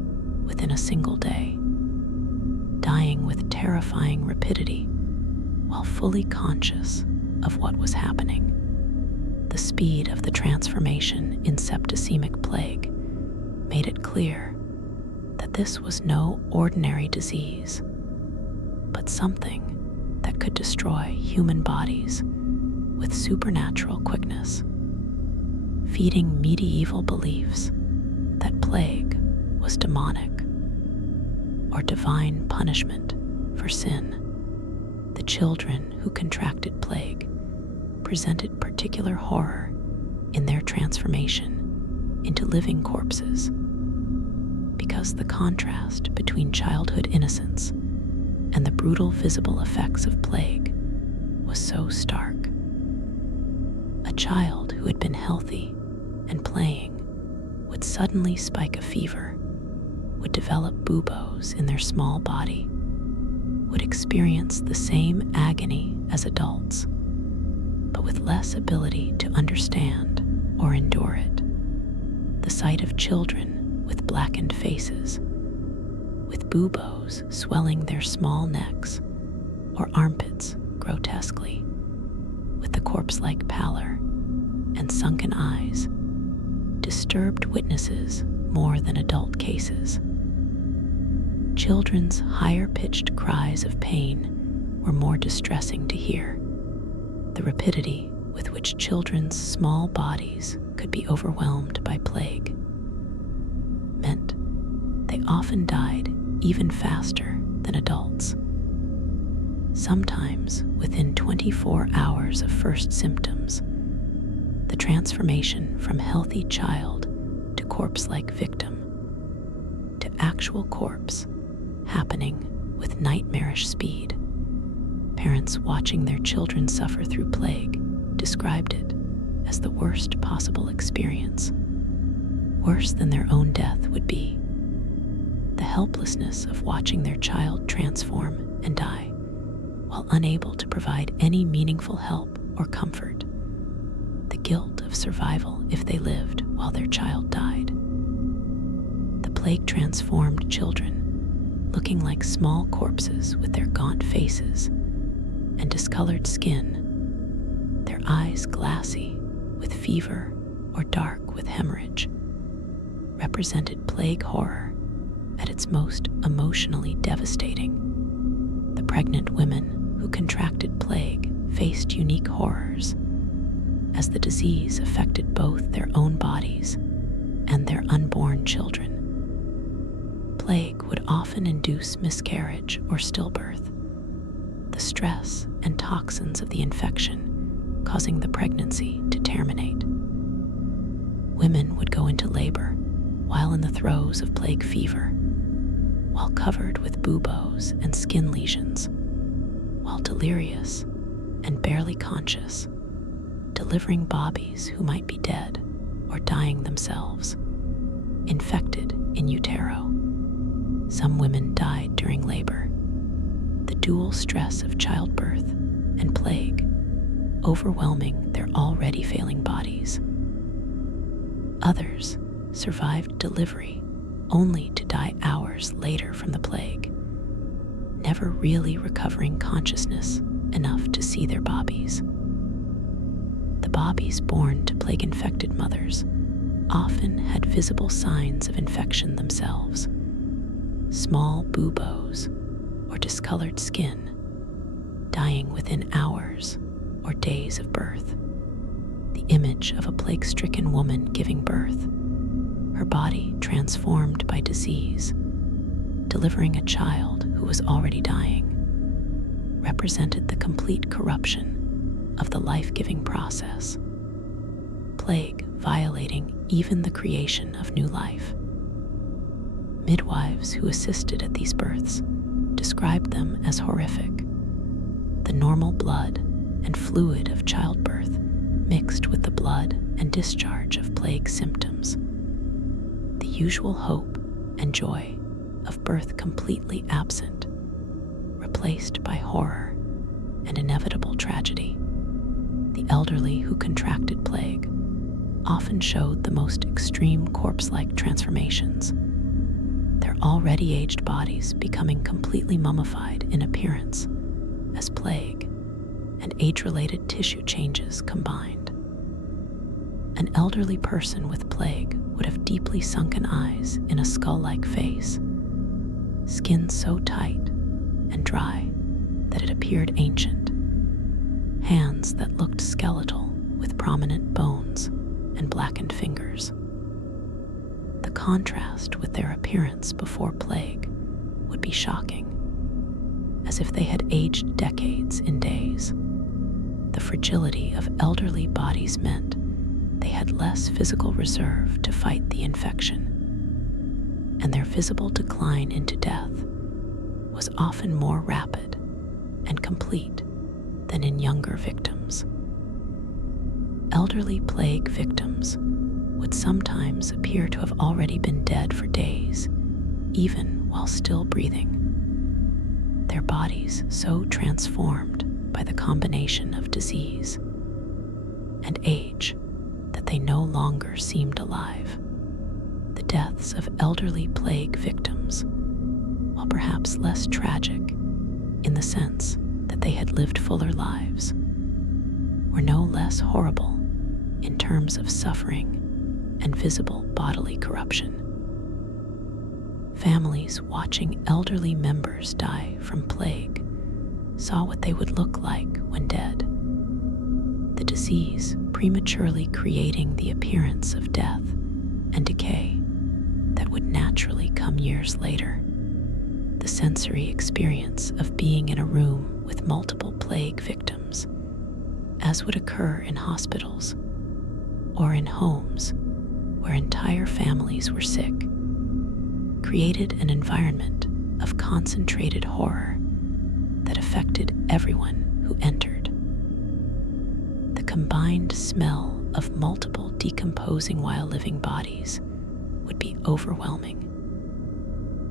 within a single day, dying with terrifying rapidity while fully conscious of what was happening. The speed of the transformation in septicemic plague made it clear that this was no ordinary disease, but something that could destroy human bodies with supernatural quickness, feeding medieval beliefs that plague was demonic or divine punishment for sin. The children who contracted plague presented particular horror in their transformation into living corpses, because the contrast between childhood innocence and the brutal visible effects of plague was so stark. A child who had been healthy and playing would suddenly spike a fever, would develop buboes in their small body, would experience the same agony as adults, but with less ability to understand or endure it. The sight of children with blackened faces, with buboes swelling their small necks or armpits grotesquely, with the corpse-like pallor and sunken eyes, disturbed witnesses more than adult cases. Children's higher-pitched cries of pain were more distressing to hear. The rapidity with which children's small bodies could be overwhelmed by plague meant they often died even faster than adults. Sometimes within 24 hours of first symptoms, the transformation from healthy child to corpse-like victim to actual corpse happening with nightmarish speed. Parents watching their children suffer through plague described it as the worst possible experience, worse than their own death would be. The helplessness of watching their child transform and die while unable to provide any meaningful help or comfort. The guilt of survival if they lived while their child died. The plague-transformed children, looking like small corpses with their gaunt faces and discolored skin, their eyes glassy with fever or dark with hemorrhage, represented plague horror at its most emotionally devastating. The pregnant women who contracted plague faced unique horrors, as the disease affected both their own bodies and their unborn children. Plague would often induce miscarriage or stillbirth, the stress and toxins of the infection causing the pregnancy to terminate. Women would go into labor while in the throes of plague fever, while covered with buboes and skin lesions, while delirious and barely conscious, delivering babies who might be dead or dying themselves, infected in utero. Some women died during labor, the dual stress of childbirth and plague overwhelming their already failing bodies. Others survived delivery only to die hours later from the plague, never really recovering consciousness enough to see their babies. The babies born to plague-infected mothers often had visible signs of infection themselves: small buboes or discolored skin, dying within hours or days of birth. The image of a plague-stricken woman giving birth, her body transformed by disease, delivering a child who was already dying, represented the complete corruption of the life-giving process, plague violating even the creation of new life. Midwives who assisted at these births described them as horrific. The normal blood and fluid of childbirth mixed with the blood and discharge of plague symptoms. The usual hope and joy of birth completely absent, replaced by horror and inevitable tragedy. The elderly who contracted plague often showed the most extreme corpse-like transformations, their already aged bodies becoming completely mummified in appearance as plague and age-related tissue changes combined. An elderly person with plague would have deeply sunken eyes in a skull-like face, skin so tight and dry that it appeared ancient, hands that looked skeletal with prominent bones and blackened fingers. The contrast with their appearance before plague would be shocking, as if they had aged decades in days. The fragility of elderly bodies meant they had less physical reserve to fight the infection, and their visible decline into death was often more rapid and complete than in younger victims. Elderly plague victims would sometimes appear to have already been dead for days, even while still breathing. Their bodies so transformed by the combination of disease and age that they no longer seemed alive. The deaths of elderly plague victims, while perhaps less tragic in the sense that they had lived fuller lives, were no less horrible in terms of suffering and visible bodily corruption. Families watching elderly members die from plague saw what they would look like when dead, the disease prematurely creating the appearance of death and decay that would naturally come years later. The sensory experience of being in a room with multiple plague victims, as would occur in hospitals or in homes where entire families were sick, created an environment of concentrated horror that affected everyone who entered. The combined smell of multiple decomposing while living bodies would be overwhelming.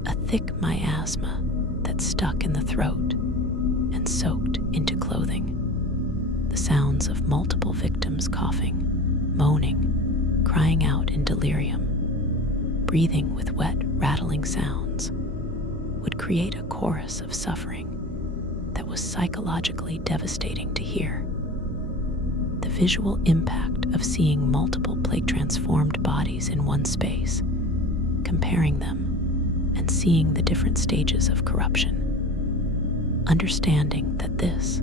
A thick miasma that stuck in the throat and soaked into clothing. The sounds of multiple victims coughing, moaning, crying out in delirium, breathing with wet, rattling sounds, would create a chorus of suffering that was psychologically devastating to hear. The visual impact of seeing multiple plague-transformed bodies in one space, comparing them, and seeing the different stages of corruption, understanding that this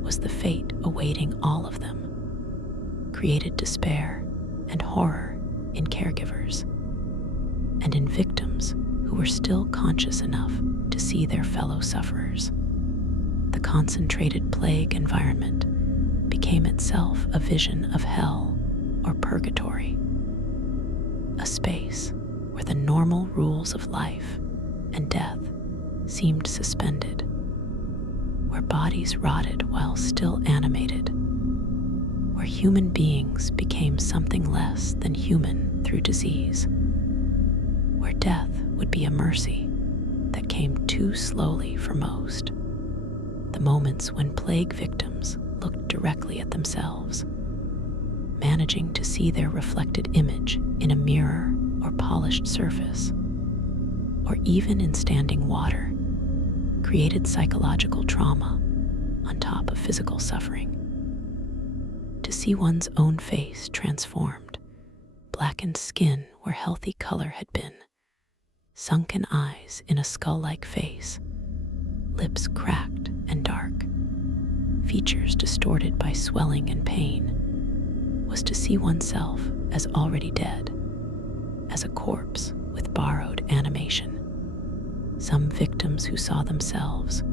was the fate awaiting all of them, created despair and horror in caregivers and in victims who were still conscious enough to see their fellow sufferers. The concentrated plague environment became itself a vision of hell or purgatory, a space where the normal rules of life and death seemed suspended, where bodies rotted while still animated, where human beings became something less than human through disease, where death would be a mercy that came too slowly for most. The moments when plague victims looked directly at themselves, managing to see their reflected image in a mirror or polished surface, or even in standing water, created psychological trauma on top of physical suffering. To to see one's own face transformed, blackened skin where healthy color had been, sunken eyes in a skull-like face, lips cracked and dark, features distorted by swelling and pain, was to see oneself as already dead, as a corpse with borrowed animation. Some victims who saw themselves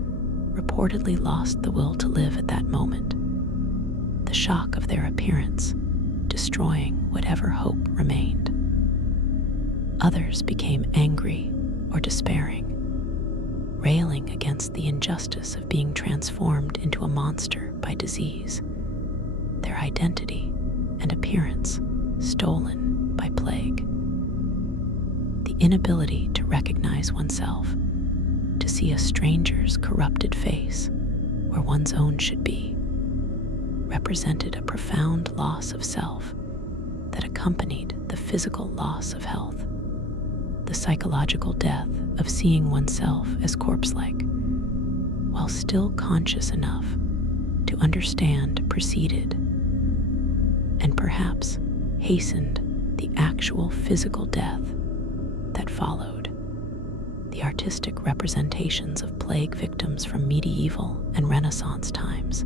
reportedly lost the will to live at that moment, the shock of their appearance destroying whatever hope remained. Others became angry or despairing, railing against the injustice of being transformed into a monster by disease, their identity and appearance stolen by plague. The inability to recognize oneself, to see a stranger's corrupted face where one's own should be, represented a profound loss of self that accompanied the physical loss of health, the psychological death of seeing oneself as corpse-like, while still conscious enough to understand preceded and perhaps hastened the actual physical death that followed. The artistic representations of plague victims from medieval and Renaissance times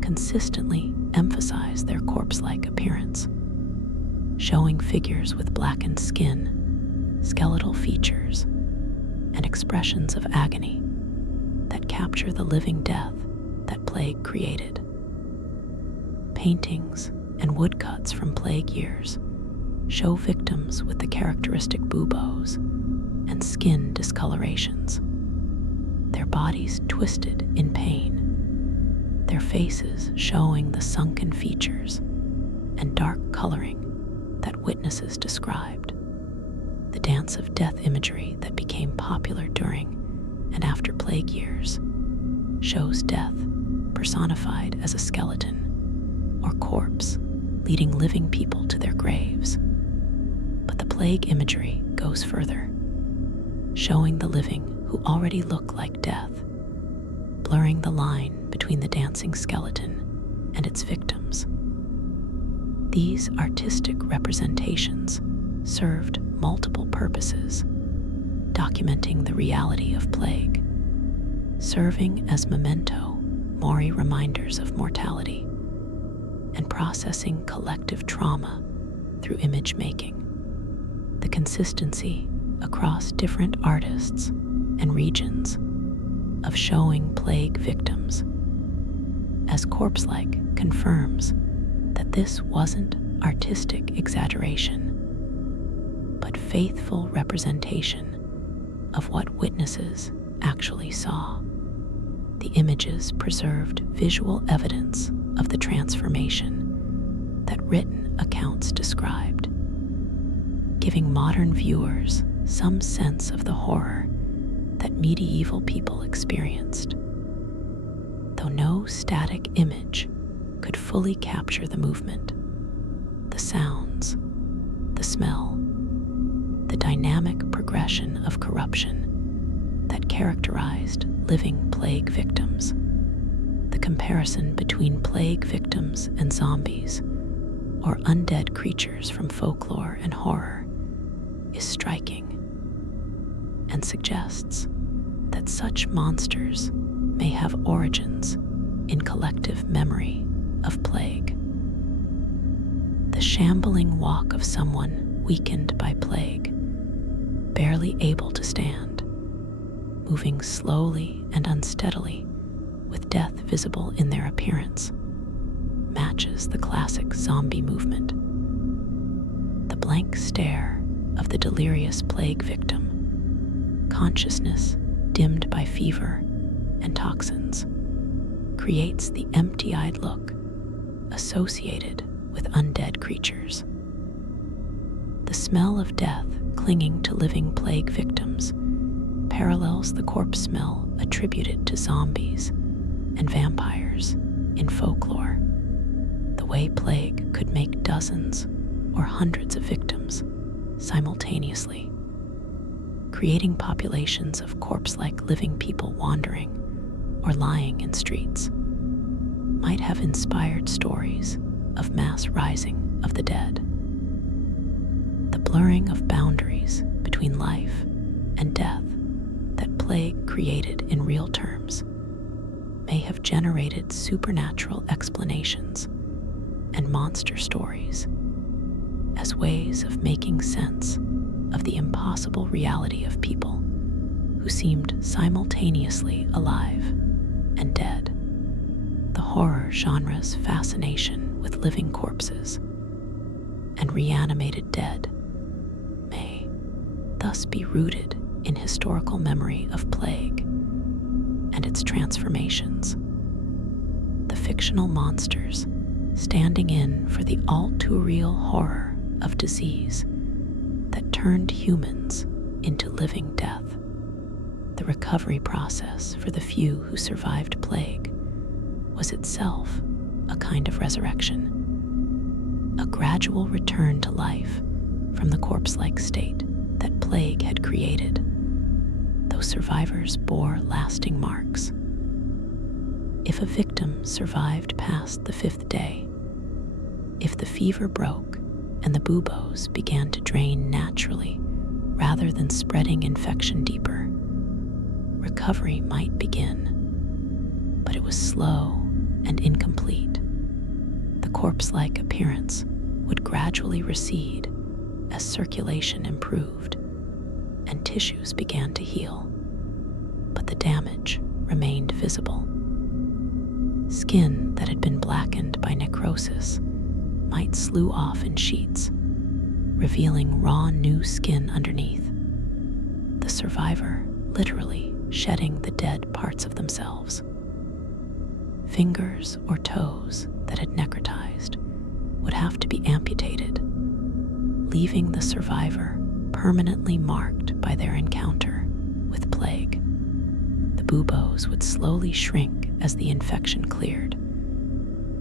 consistently emphasize their corpse-like appearance, showing figures with blackened skin, skeletal features, and expressions of agony that capture the living death that plague created. Paintings and woodcuts from plague years show victims with the characteristic buboes and skin discolorations, their bodies twisted in pain, their faces showing the sunken features and dark coloring that witnesses described. The dance of death imagery that became popular during and after plague years shows death personified as a skeleton or corpse leading living people to their graves. But the plague imagery goes further, showing the living who already look like death, blurring the line between the dancing skeleton and its victims. These artistic representations served multiple purposes, documenting the reality of plague, serving as memento mori reminders of mortality, and processing collective trauma through image making. The consistency across different artists and regions of showing plague victims as corpse-like confirms that this wasn't artistic exaggeration, but faithful representation of what witnesses actually saw. The images preserved visual evidence of the transformation that written accounts described, giving modern viewers some sense of the horror that medieval people experienced. Though no static image could fully capture the movement, the sounds, the smell, the dynamic progression of corruption that characterized living plague victims. The comparison between plague victims and zombies, or undead creatures from folklore and horror, is striking and suggests that such monsters may have origins in collective memory of plague. The shambling walk of someone weakened by plague, barely able to stand, moving slowly and unsteadily with death visible in their appearance, matches the classic zombie movement. The blank stare of the delirious plague victim, consciousness dimmed by fever and toxins, creates the empty-eyed look associated with undead creatures. The smell of death clinging to living plague victims parallels the corpse smell attributed to zombies and vampires in folklore, the way plague could make dozens or hundreds of victims simultaneously, creating populations of corpse-like living people wandering or lying in streets, might have inspired stories of mass rising of the dead. The blurring of boundaries between life and death that plague created in real terms may have generated supernatural explanations and monster stories as ways of making sense of the impossible reality of people who seemed simultaneously alive and dead. The horror genre's fascination with living corpses and reanimated dead may thus be rooted in historical memory of plague and its transformations. The fictional monsters standing in for the all-too-real horror of disease that turned humans into living death. The recovery process for the few who survived plague was itself a kind of resurrection, a gradual return to life from the corpse-like state that plague had created, though survivors bore lasting marks. If a victim survived past the 5th day, if the fever broke and the buboes began to drain naturally rather than spreading infection deeper, recovery might begin, but it was slow and incomplete. The corpse-like appearance would gradually recede as circulation improved and tissues began to heal, but the damage remained visible. Skin that had been blackened by necrosis might slough off in sheets, revealing raw new skin underneath, the survivor literally shedding the dead parts of themselves. Fingers or toes that had necrotized would have to be amputated, leaving the survivor permanently marked by their encounter with plague. The buboes would slowly shrink as the infection cleared,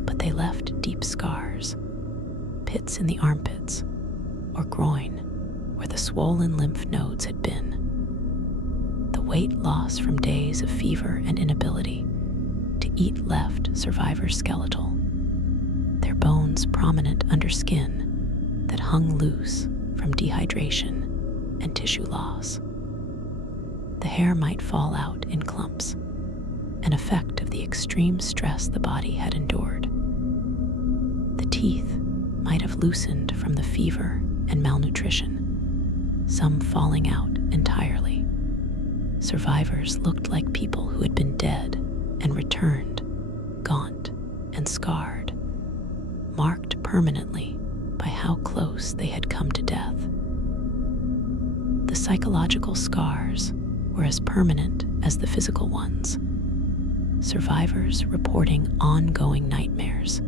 but they left deep scars, pits in the armpits or groin where the swollen lymph nodes had been. The weight loss from days of fever and inability to eat left survivors skeletal, their bones prominent under skin that hung loose from dehydration and tissue loss. The hair might fall out in clumps, an effect of the extreme stress the body had endured. The teeth might have loosened from the fever and malnutrition, some falling out entirely. Survivors looked like people who had been dead and returned, gaunt and scarred, marked permanently by how close they had come to death. The psychological scars were as permanent as the physical ones, survivors reporting ongoing nightmares,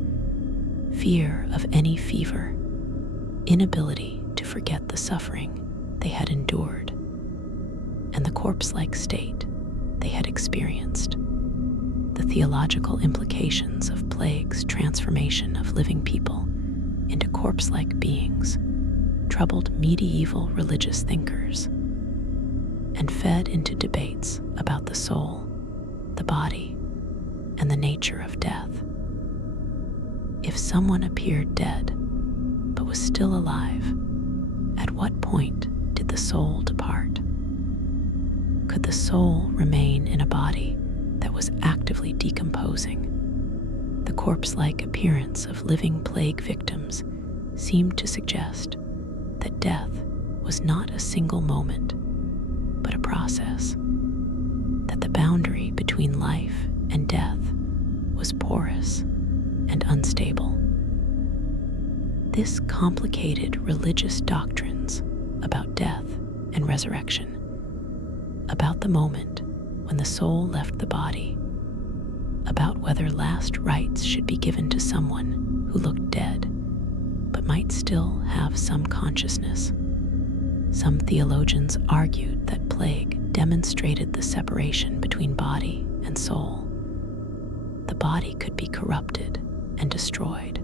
fear of any fever, inability to forget the suffering they had endured, and the corpse-like state they had experienced. The theological implications of plague's transformation of living people into corpse-like beings troubled medieval religious thinkers and fed into debates about the soul, the body, and the nature of death. If someone appeared dead but was still alive, at what point did the soul depart? Could the soul remain in a body that was actively decomposing? The corpse-like appearance of living plague victims seemed to suggest that death was not a single moment, but a process, that the boundary between life and death was porous and unstable. This complicated religious doctrines about death and resurrection, about the moment when the soul left the body, about whether last rites should be given to someone who looked dead but might still have some consciousness. Some theologians argued that plague demonstrated the separation between body and soul. The body could be corrupted and destroyed,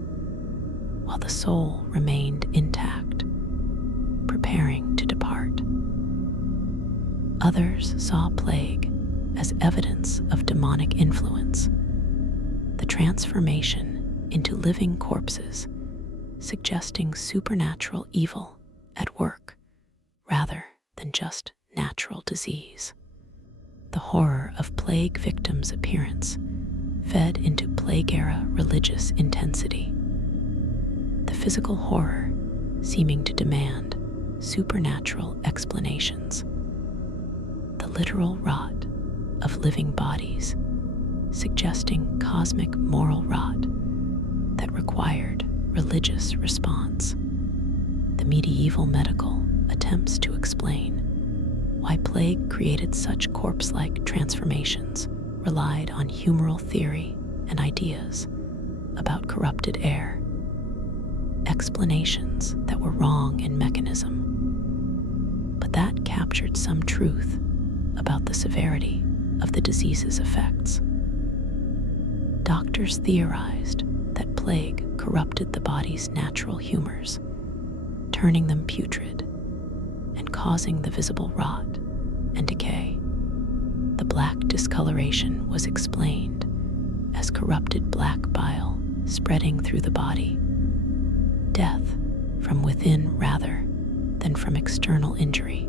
while the soul remained intact, preparing to depart. Others saw plague as evidence of demonic influence, the transformation into living corpses, suggesting supernatural evil at work rather than just natural disease. The horror of plague victims' appearance fed into plague-era religious intensity. The physical horror seeming to demand supernatural explanations. The literal rot of living bodies, suggesting cosmic moral rot that required religious response. The medieval medical attempts to explain why plague created such corpse-like transformations relied on humoral theory and ideas about corrupted air, explanations that were wrong in mechanism, but that captured some truth about the severity of the disease's effects. Doctors theorized that plague corrupted the body's natural humors, turning them putrid and causing the visible rot and decay. The black discoloration was explained as corrupted black bile spreading through the body, death from within rather than from external injury.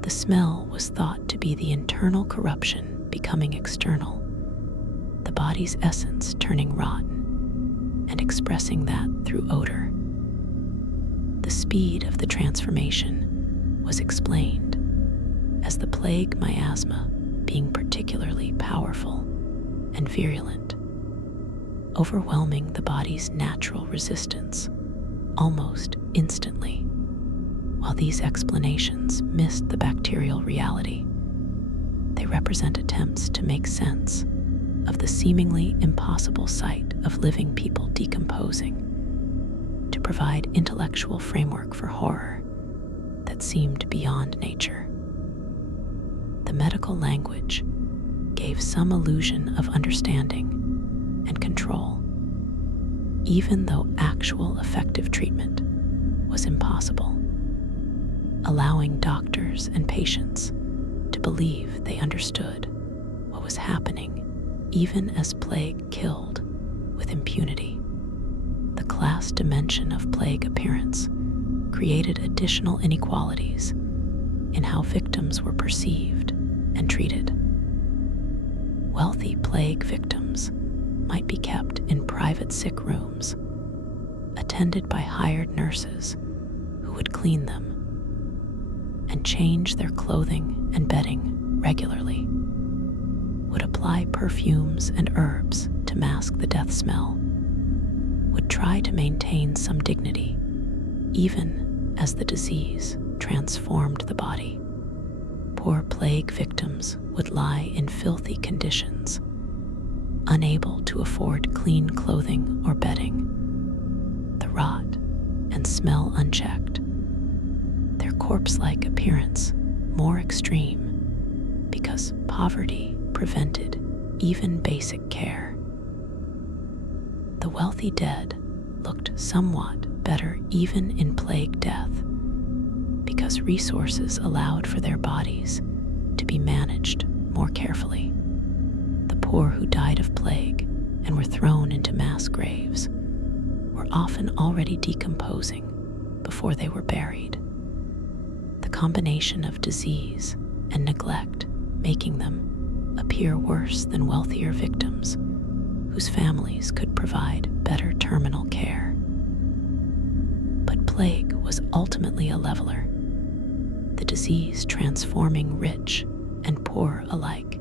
The smell was thought to be the internal corruption becoming external, the body's essence turning rotten and expressing that through odor. The speed of the transformation was explained as the plague miasma being particularly powerful and virulent, overwhelming the body's natural resistance almost instantly. While these explanations missed the bacterial reality, they represent attempts to make sense of the seemingly impossible sight of living people decomposing, to provide intellectual framework for horror that seemed beyond nature. The medical language gave some illusion of understanding and control, even though actual effective treatment was impossible, allowing doctors and patients to believe they understood what was happening even as plague killed with impunity. The class dimension of plague appearance created additional inequalities in how victims were perceived and treated. Wealthy plague victims might be kept in private sick rooms, attended by hired nurses who would clean them and change their clothing and bedding regularly, would apply perfumes and herbs to mask the death smell, would try to maintain some dignity even as the disease transformed the body. Poor plague victims would lie in filthy conditions, unable to afford clean clothing or bedding, the rot and smell unchecked, their corpse-like appearance more extreme because poverty prevented even basic care. The wealthy dead looked somewhat better even in plague death because resources allowed for their bodies to be managed more carefully. The poor who died of plague and were thrown into mass graves were often already decomposing before they were buried. The combination of disease and neglect making them appear worse than wealthier victims whose families could provide better terminal care. But plague was ultimately a leveler, the disease transforming rich and poor alike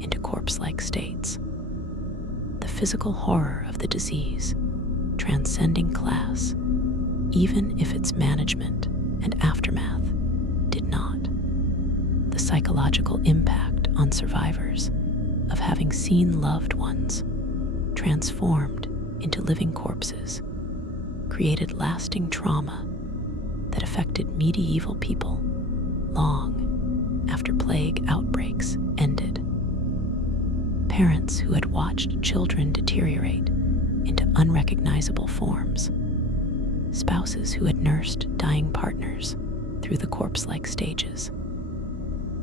into corpse-like states. The physical horror of the disease transcending class, even if its management and aftermath did not. The psychological impact on survivors of having seen loved ones transformed into living corpses created lasting trauma that affected medieval people long after plague outbreaks ended. Parents who had watched children deteriorate into unrecognizable forms, spouses who had nursed dying partners through the corpse-like stages,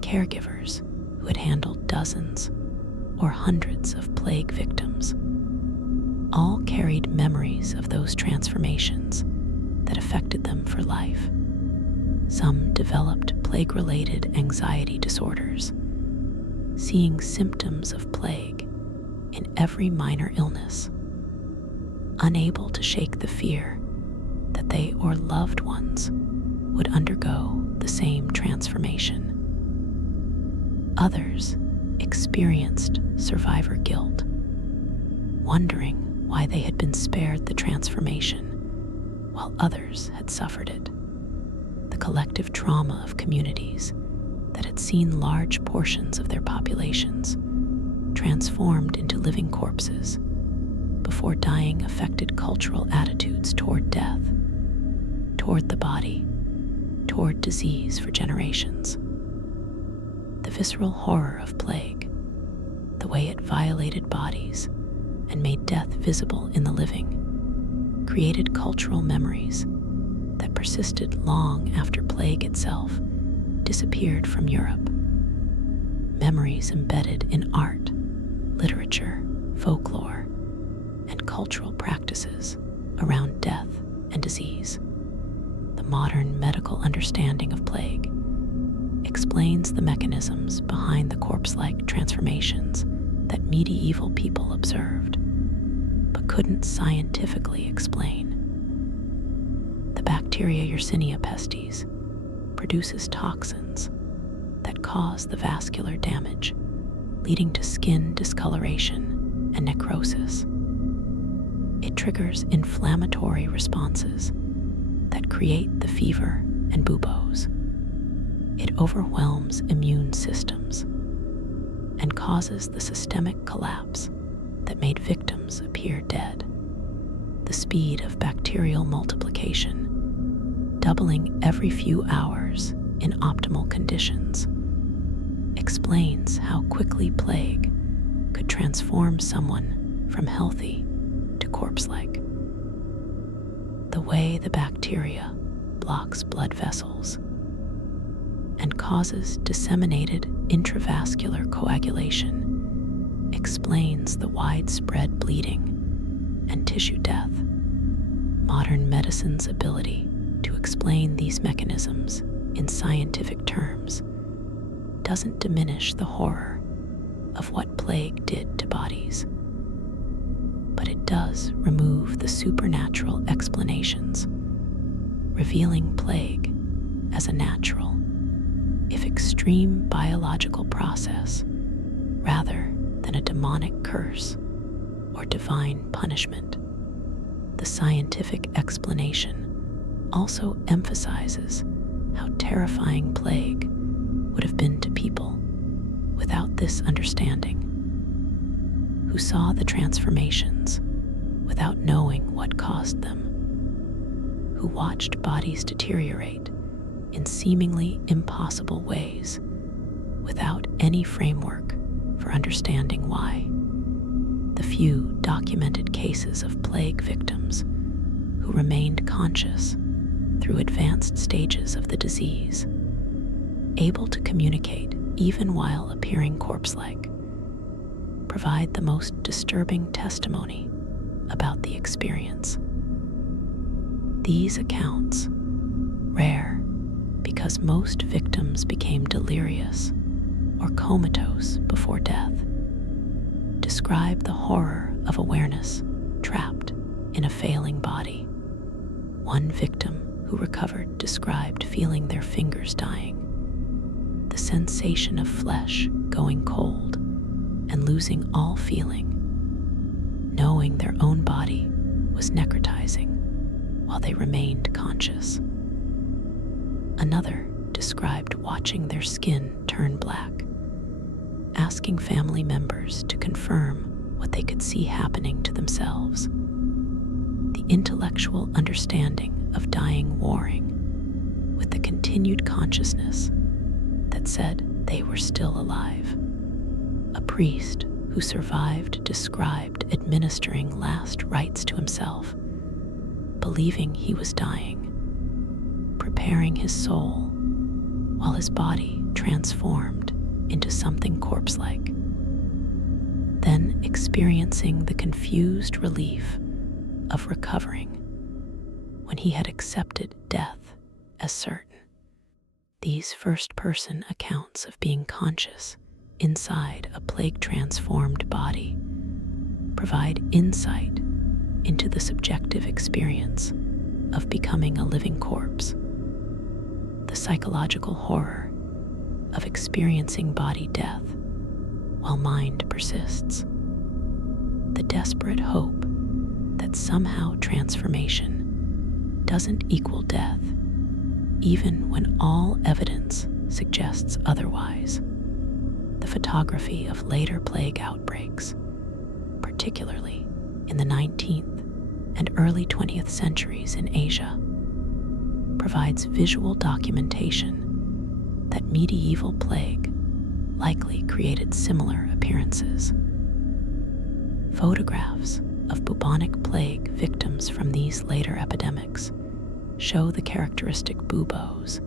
caregivers who had handled dozens or hundreds of plague victims, all carried memories of those transformations that affected them for life. Some developed plague-related anxiety disorders, seeing symptoms of plague in every minor illness, unable to shake the fear that they or loved ones would undergo the same transformation. Others experienced survivor guilt, wondering why they had been spared the transformation while others had suffered it. The collective trauma of communities that had seen large portions of their populations transformed into living corpses before dying affected cultural attitudes toward death, toward the body, toward disease for generations. The visceral horror of plague, the way it violated bodies and made death visible in the living, created cultural memories that persisted long after plague itself disappeared from Europe. Memories embedded in art, literature, folklore, and cultural practices around death and disease. The modern medical understanding of plague explains the mechanisms behind the corpse-like transformations that medieval people observed, but couldn't scientifically explain. The bacteria Yersinia pestis produces toxins that cause the vascular damage, leading to skin discoloration and necrosis. It triggers inflammatory responses that create the fever and buboes. It overwhelms immune systems and causes the systemic collapse that made victims appear dead. The speed of bacterial multiplication, doubling every few hours in optimal conditions, explains how quickly plague could transform someone from healthy to corpse-like. The way the bacteria blocks blood vessels and causes disseminated intravascular coagulation explains the widespread bleeding and tissue death. Modern medicine's ability to explain these mechanisms in scientific terms doesn't diminish the horror of what plague did to bodies, but it does remove the supernatural explanations, revealing plague as a natural, if extreme, biological process rather than a demonic curse or divine punishment. The scientific explanation also emphasizes how terrifying plague would have been to people without this understanding, who saw the transformations without knowing what caused them, who watched bodies deteriorate in seemingly impossible ways without any framework for understanding why. The few documented cases of plague victims who remained conscious through advanced stages of the disease, able to communicate even while appearing corpse-like, provide the most disturbing testimony about the experience. These accounts, rare because most victims became delirious or comatose before death, describe the horror of awareness trapped in a failing body. One victim who recovered described feeling their fingers dying, the sensation of flesh going cold and losing all feeling, knowing their own body was necrotizing while they remained conscious. Another described watching their skin turn black, asking family members to confirm what they could see happening to themselves. The intellectual understanding of dying warring with the continued consciousness that said they were still alive. A priest who survived described administering last rites to himself, believing he was dying, preparing his soul while his body transformed into something corpse-like. then experiencing the confused relief of recovering when he had accepted death as certain. These first-person accounts of being conscious inside a plague-transformed body provide insight into the subjective experience of becoming a living corpse, the psychological horror of experiencing body death while mind persists, the desperate hope that somehow transformation doesn't equal death, even when all evidence suggests otherwise. The photography of later plague outbreaks, particularly in the 19th and early 20th centuries in Asia, provides visual documentation that medieval plague likely created similar appearances. Photographs of bubonic plague victims from these later epidemics show the characteristic buboes,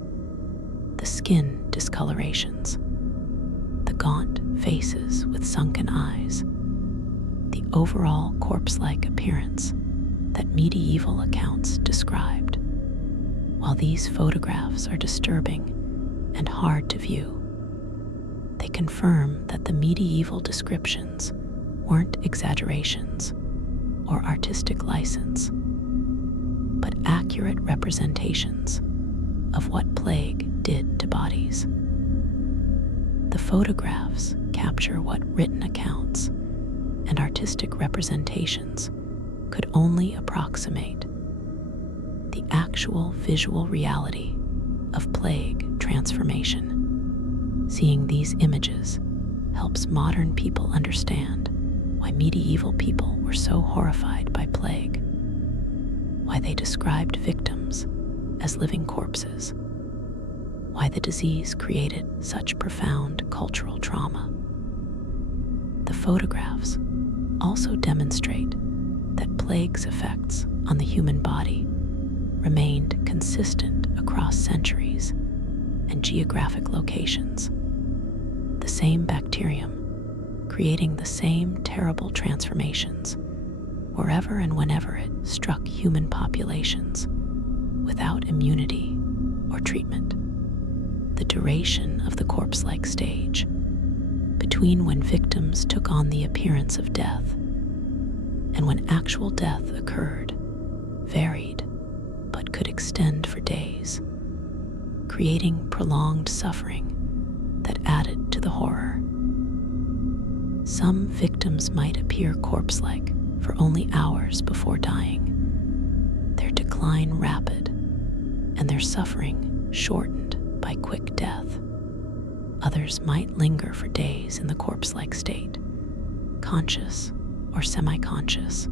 the skin discolorations, the gaunt faces with sunken eyes, the overall corpse-like appearance that medieval accounts described. While these photographs are disturbing and hard to view, they confirm that the medieval descriptions weren't exaggerations or artistic license, but accurate representations of what plague did to bodies. The photographs capture what written accounts and artistic representations could only approximate the actual visual reality of plague transformation. Seeing these images helps modern people understand why medieval people were so horrified by plague, why they described victims as living corpses, why the disease created such profound cultural trauma. The photographs also demonstrate that plague's effects on the human body remained consistent across centuries and geographic locations. The same bacterium creating the same terrible transformations wherever and whenever it struck human populations without immunity or treatment. The duration of the corpse-like stage, between when victims took on the appearance of death and when actual death occurred, varied but could extend for days, creating prolonged suffering that added to the horror. Some victims might appear corpse-like for only hours before dying, their decline rapid and their suffering shortened by quick death. Others might linger for days in the corpse-like state, conscious or semi-conscious,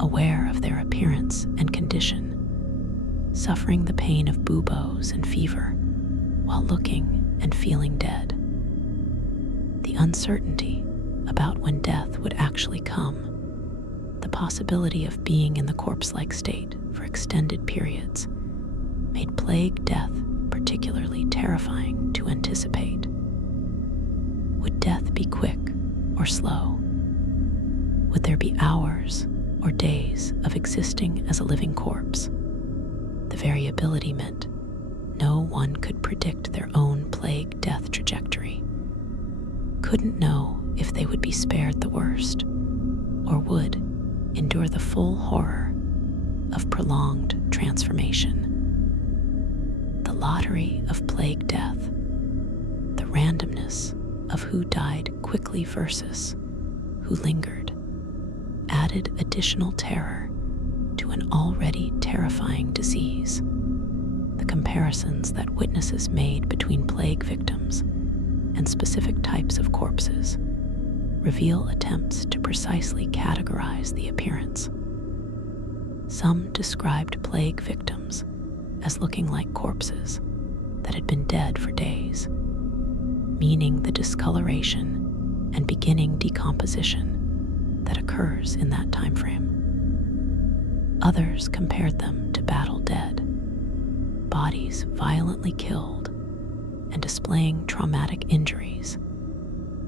aware of their appearance and condition, suffering the pain of buboes and fever while looking and feeling dead. The uncertainty about when death would actually come, the possibility of being in the corpse-like state for extended periods, made plague death particularly terrifying to anticipate. Would death be quick or slow? Would there be hours or days of existing as a living corpse? The variability meant no one could predict their own plague death trajectory, couldn't know if they would be spared the worst, or would endure the full horror of prolonged transformation. The lottery of plague death, the randomness of who died quickly versus who lingered, added additional terror to an already terrifying disease. The comparisons that witnesses made between plague victims and specific types of corpses reveal attempts to precisely categorize the appearance. Some described plague victims as looking like corpses that had been dead for days, meaning the discoloration and beginning decomposition that occurs in that time frame. Others compared them to battle dead, bodies violently killed and displaying traumatic injuries,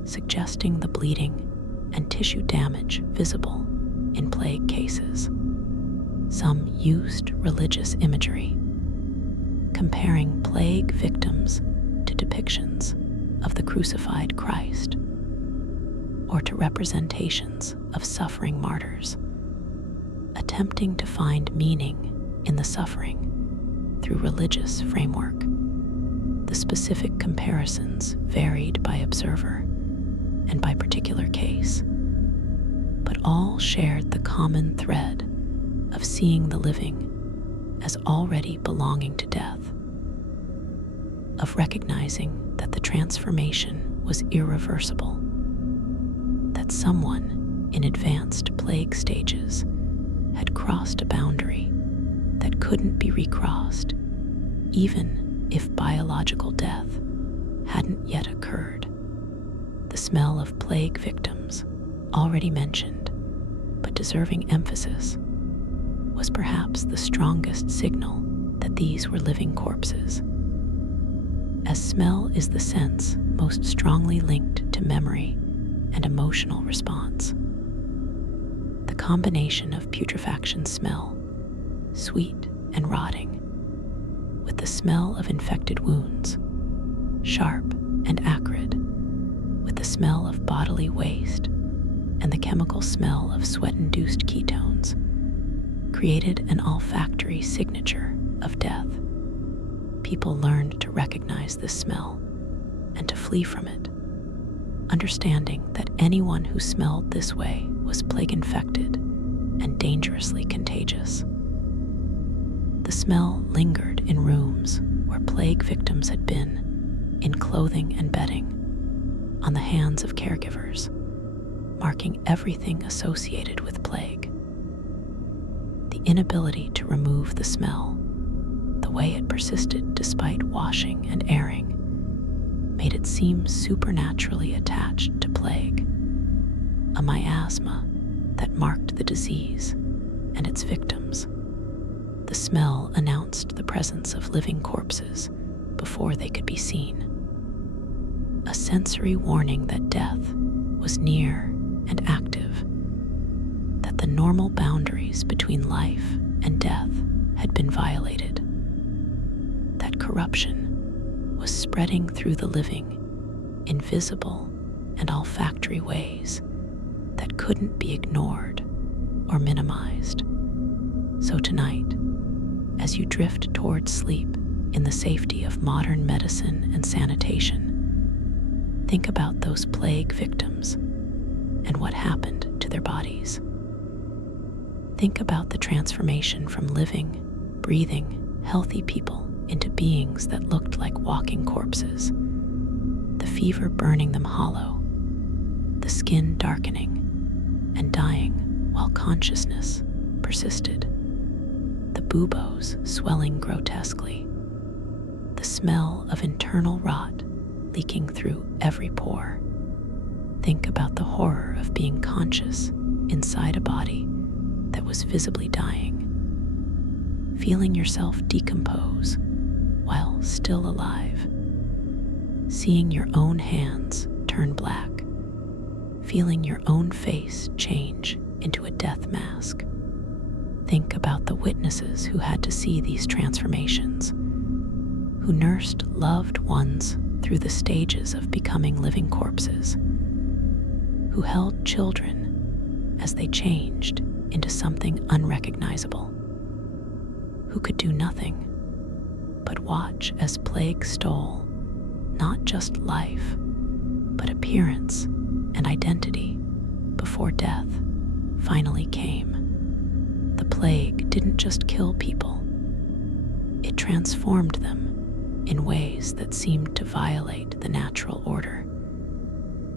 suggesting the bleeding and tissue damage visible in plague cases. Some used religious imagery, comparing plague victims to depictions of the crucified Christ or to representations of suffering martyrs, attempting to find meaning in the suffering through religious framework. The specific comparisons varied by observer and by particular case, but all shared the common thread of seeing the living as already belonging to death, of recognizing that the transformation was irreversible, that someone in advanced plague stages had crossed a boundary that couldn't be recrossed, even if biological death hadn't yet occurred. The smell of plague victims, already mentioned, but deserving emphasis, was perhaps the strongest signal that these were living corpses. As smell is the sense most strongly linked to memory and emotional response, the combination of putrefaction smell, sweet and rotting, with the smell of infected wounds, sharp and acrid, with the smell of bodily waste and the chemical smell of sweat-induced ketones, created an olfactory signature of death. People learned to recognize this smell and to flee from it, understanding that anyone who smelled this way was plague-infected and dangerously contagious. The smell lingered in rooms where plague victims had been, in clothing and bedding, on the hands of caregivers, marking everything associated with plague. The inability to remove the smell, the way it persisted despite washing and airing, made it seem supernaturally attached to plague, a miasma that marked the disease and its victims. The smell announced the presence of living corpses before they could be seen, a sensory warning that death was near and active, that the normal boundaries between life and death had been violated, that corruption was spreading through the living in visible and olfactory ways that couldn't be ignored or minimized. So tonight, as you drift towards sleep in the safety of modern medicine and sanitation, think about those plague victims and what happened to their bodies. Think about the transformation from living, breathing, healthy people into beings that looked like walking corpses, the fever burning them hollow, the skin darkening and dying while consciousness persisted, the buboes swelling grotesquely, the smell of internal rot leaking through every pore. Think about the horror of being conscious inside a body that was visibly dying, feeling yourself decompose while still alive, seeing your own hands turn black, feeling your own face change into a death mask. Think about the witnesses who had to see these transformations, who nursed loved ones through the stages of becoming living corpses, who held children as they changed into something unrecognizable, who could do nothing but watch as plague stole not just life, but appearance and identity before death finally came. The plague didn't just kill people, it transformed them in ways that seemed to violate the natural order,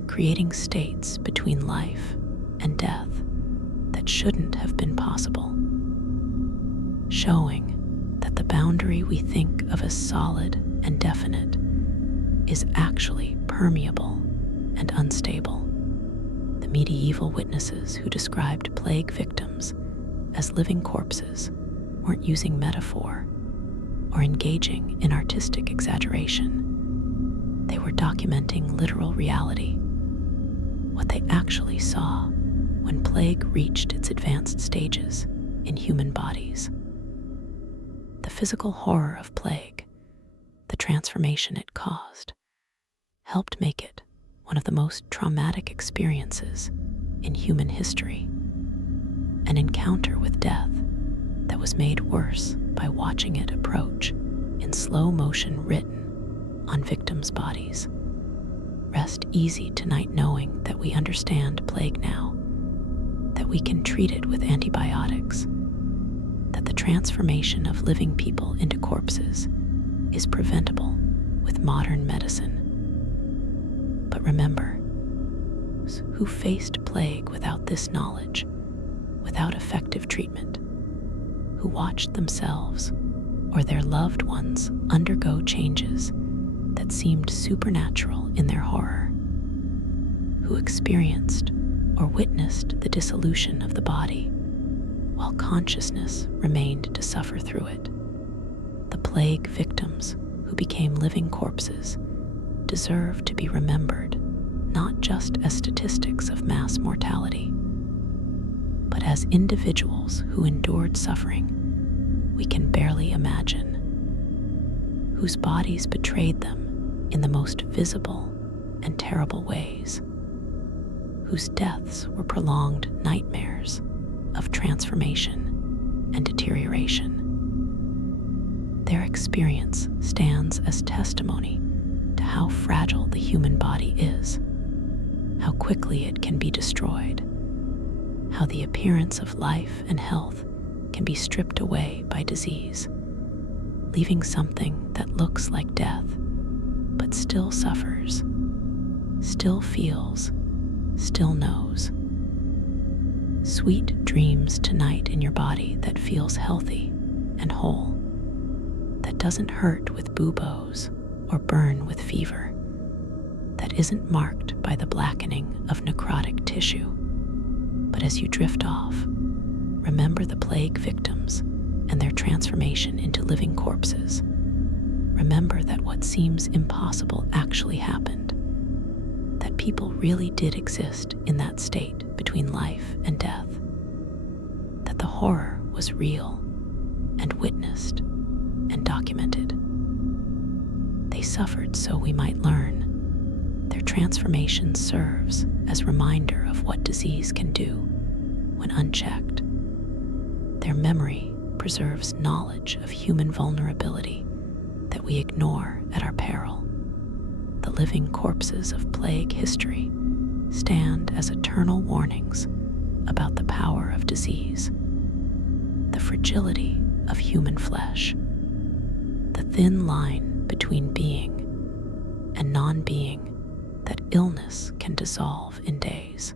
creating states between life and death that shouldn't have been possible, showing that the boundary we think of as solid and definite is actually permeable and unstable. The medieval witnesses who described plague victims as living corpses weren't using metaphor or engaging in artistic exaggeration. They were documenting literal reality. what they actually saw when plague reached its advanced stages in human bodies. The physical horror of plague, the transformation it caused, helped make it one of the most traumatic experiences in human history, an encounter with death that was made worse by watching it approach in slow motion written on victims' bodies. Rest easy tonight knowing that we understand plague now, that we can treat it with antibiotics, that the transformation of living people into corpses is preventable with modern medicine. But remember, those who faced plague without this knowledge, without effective treatment, who watched themselves or their loved ones undergo changes that seemed supernatural in their horror, who experienced or witnessed the dissolution of the body while consciousness remained to suffer through it. The plague victims who became living corpses deserve to be remembered not just as statistics of mass mortality, but as individuals who endured suffering we can barely imagine, whose bodies betrayed them in the most visible and terrible ways, whose deaths were prolonged nightmares of transformation and deterioration. Their experience stands as testimony to how fragile the human body is, how quickly it can be destroyed, how the appearance of life and health can be stripped away by disease, leaving something that looks like death, but still suffers, still feels, still knows. Sweet dreams tonight in your body that feels healthy and whole, that doesn't hurt with buboes or burn with fever, that isn't marked by the blackening of necrotic tissue. But as you drift off, remember the plague victims and their transformation into living corpses. Remember that what seems impossible actually happened, that people really did exist in that state between life and death, that the horror was real and witnessed and documented. They suffered so we might learn. Their transformation serves as a reminder of what disease can do when unchecked. Their memory preserves knowledge of human vulnerability that we ignore at our peril. The living corpses of plague history stand as eternal warnings about the power of disease, the fragility of human flesh, the thin line between being and non-being that illness can dissolve in days.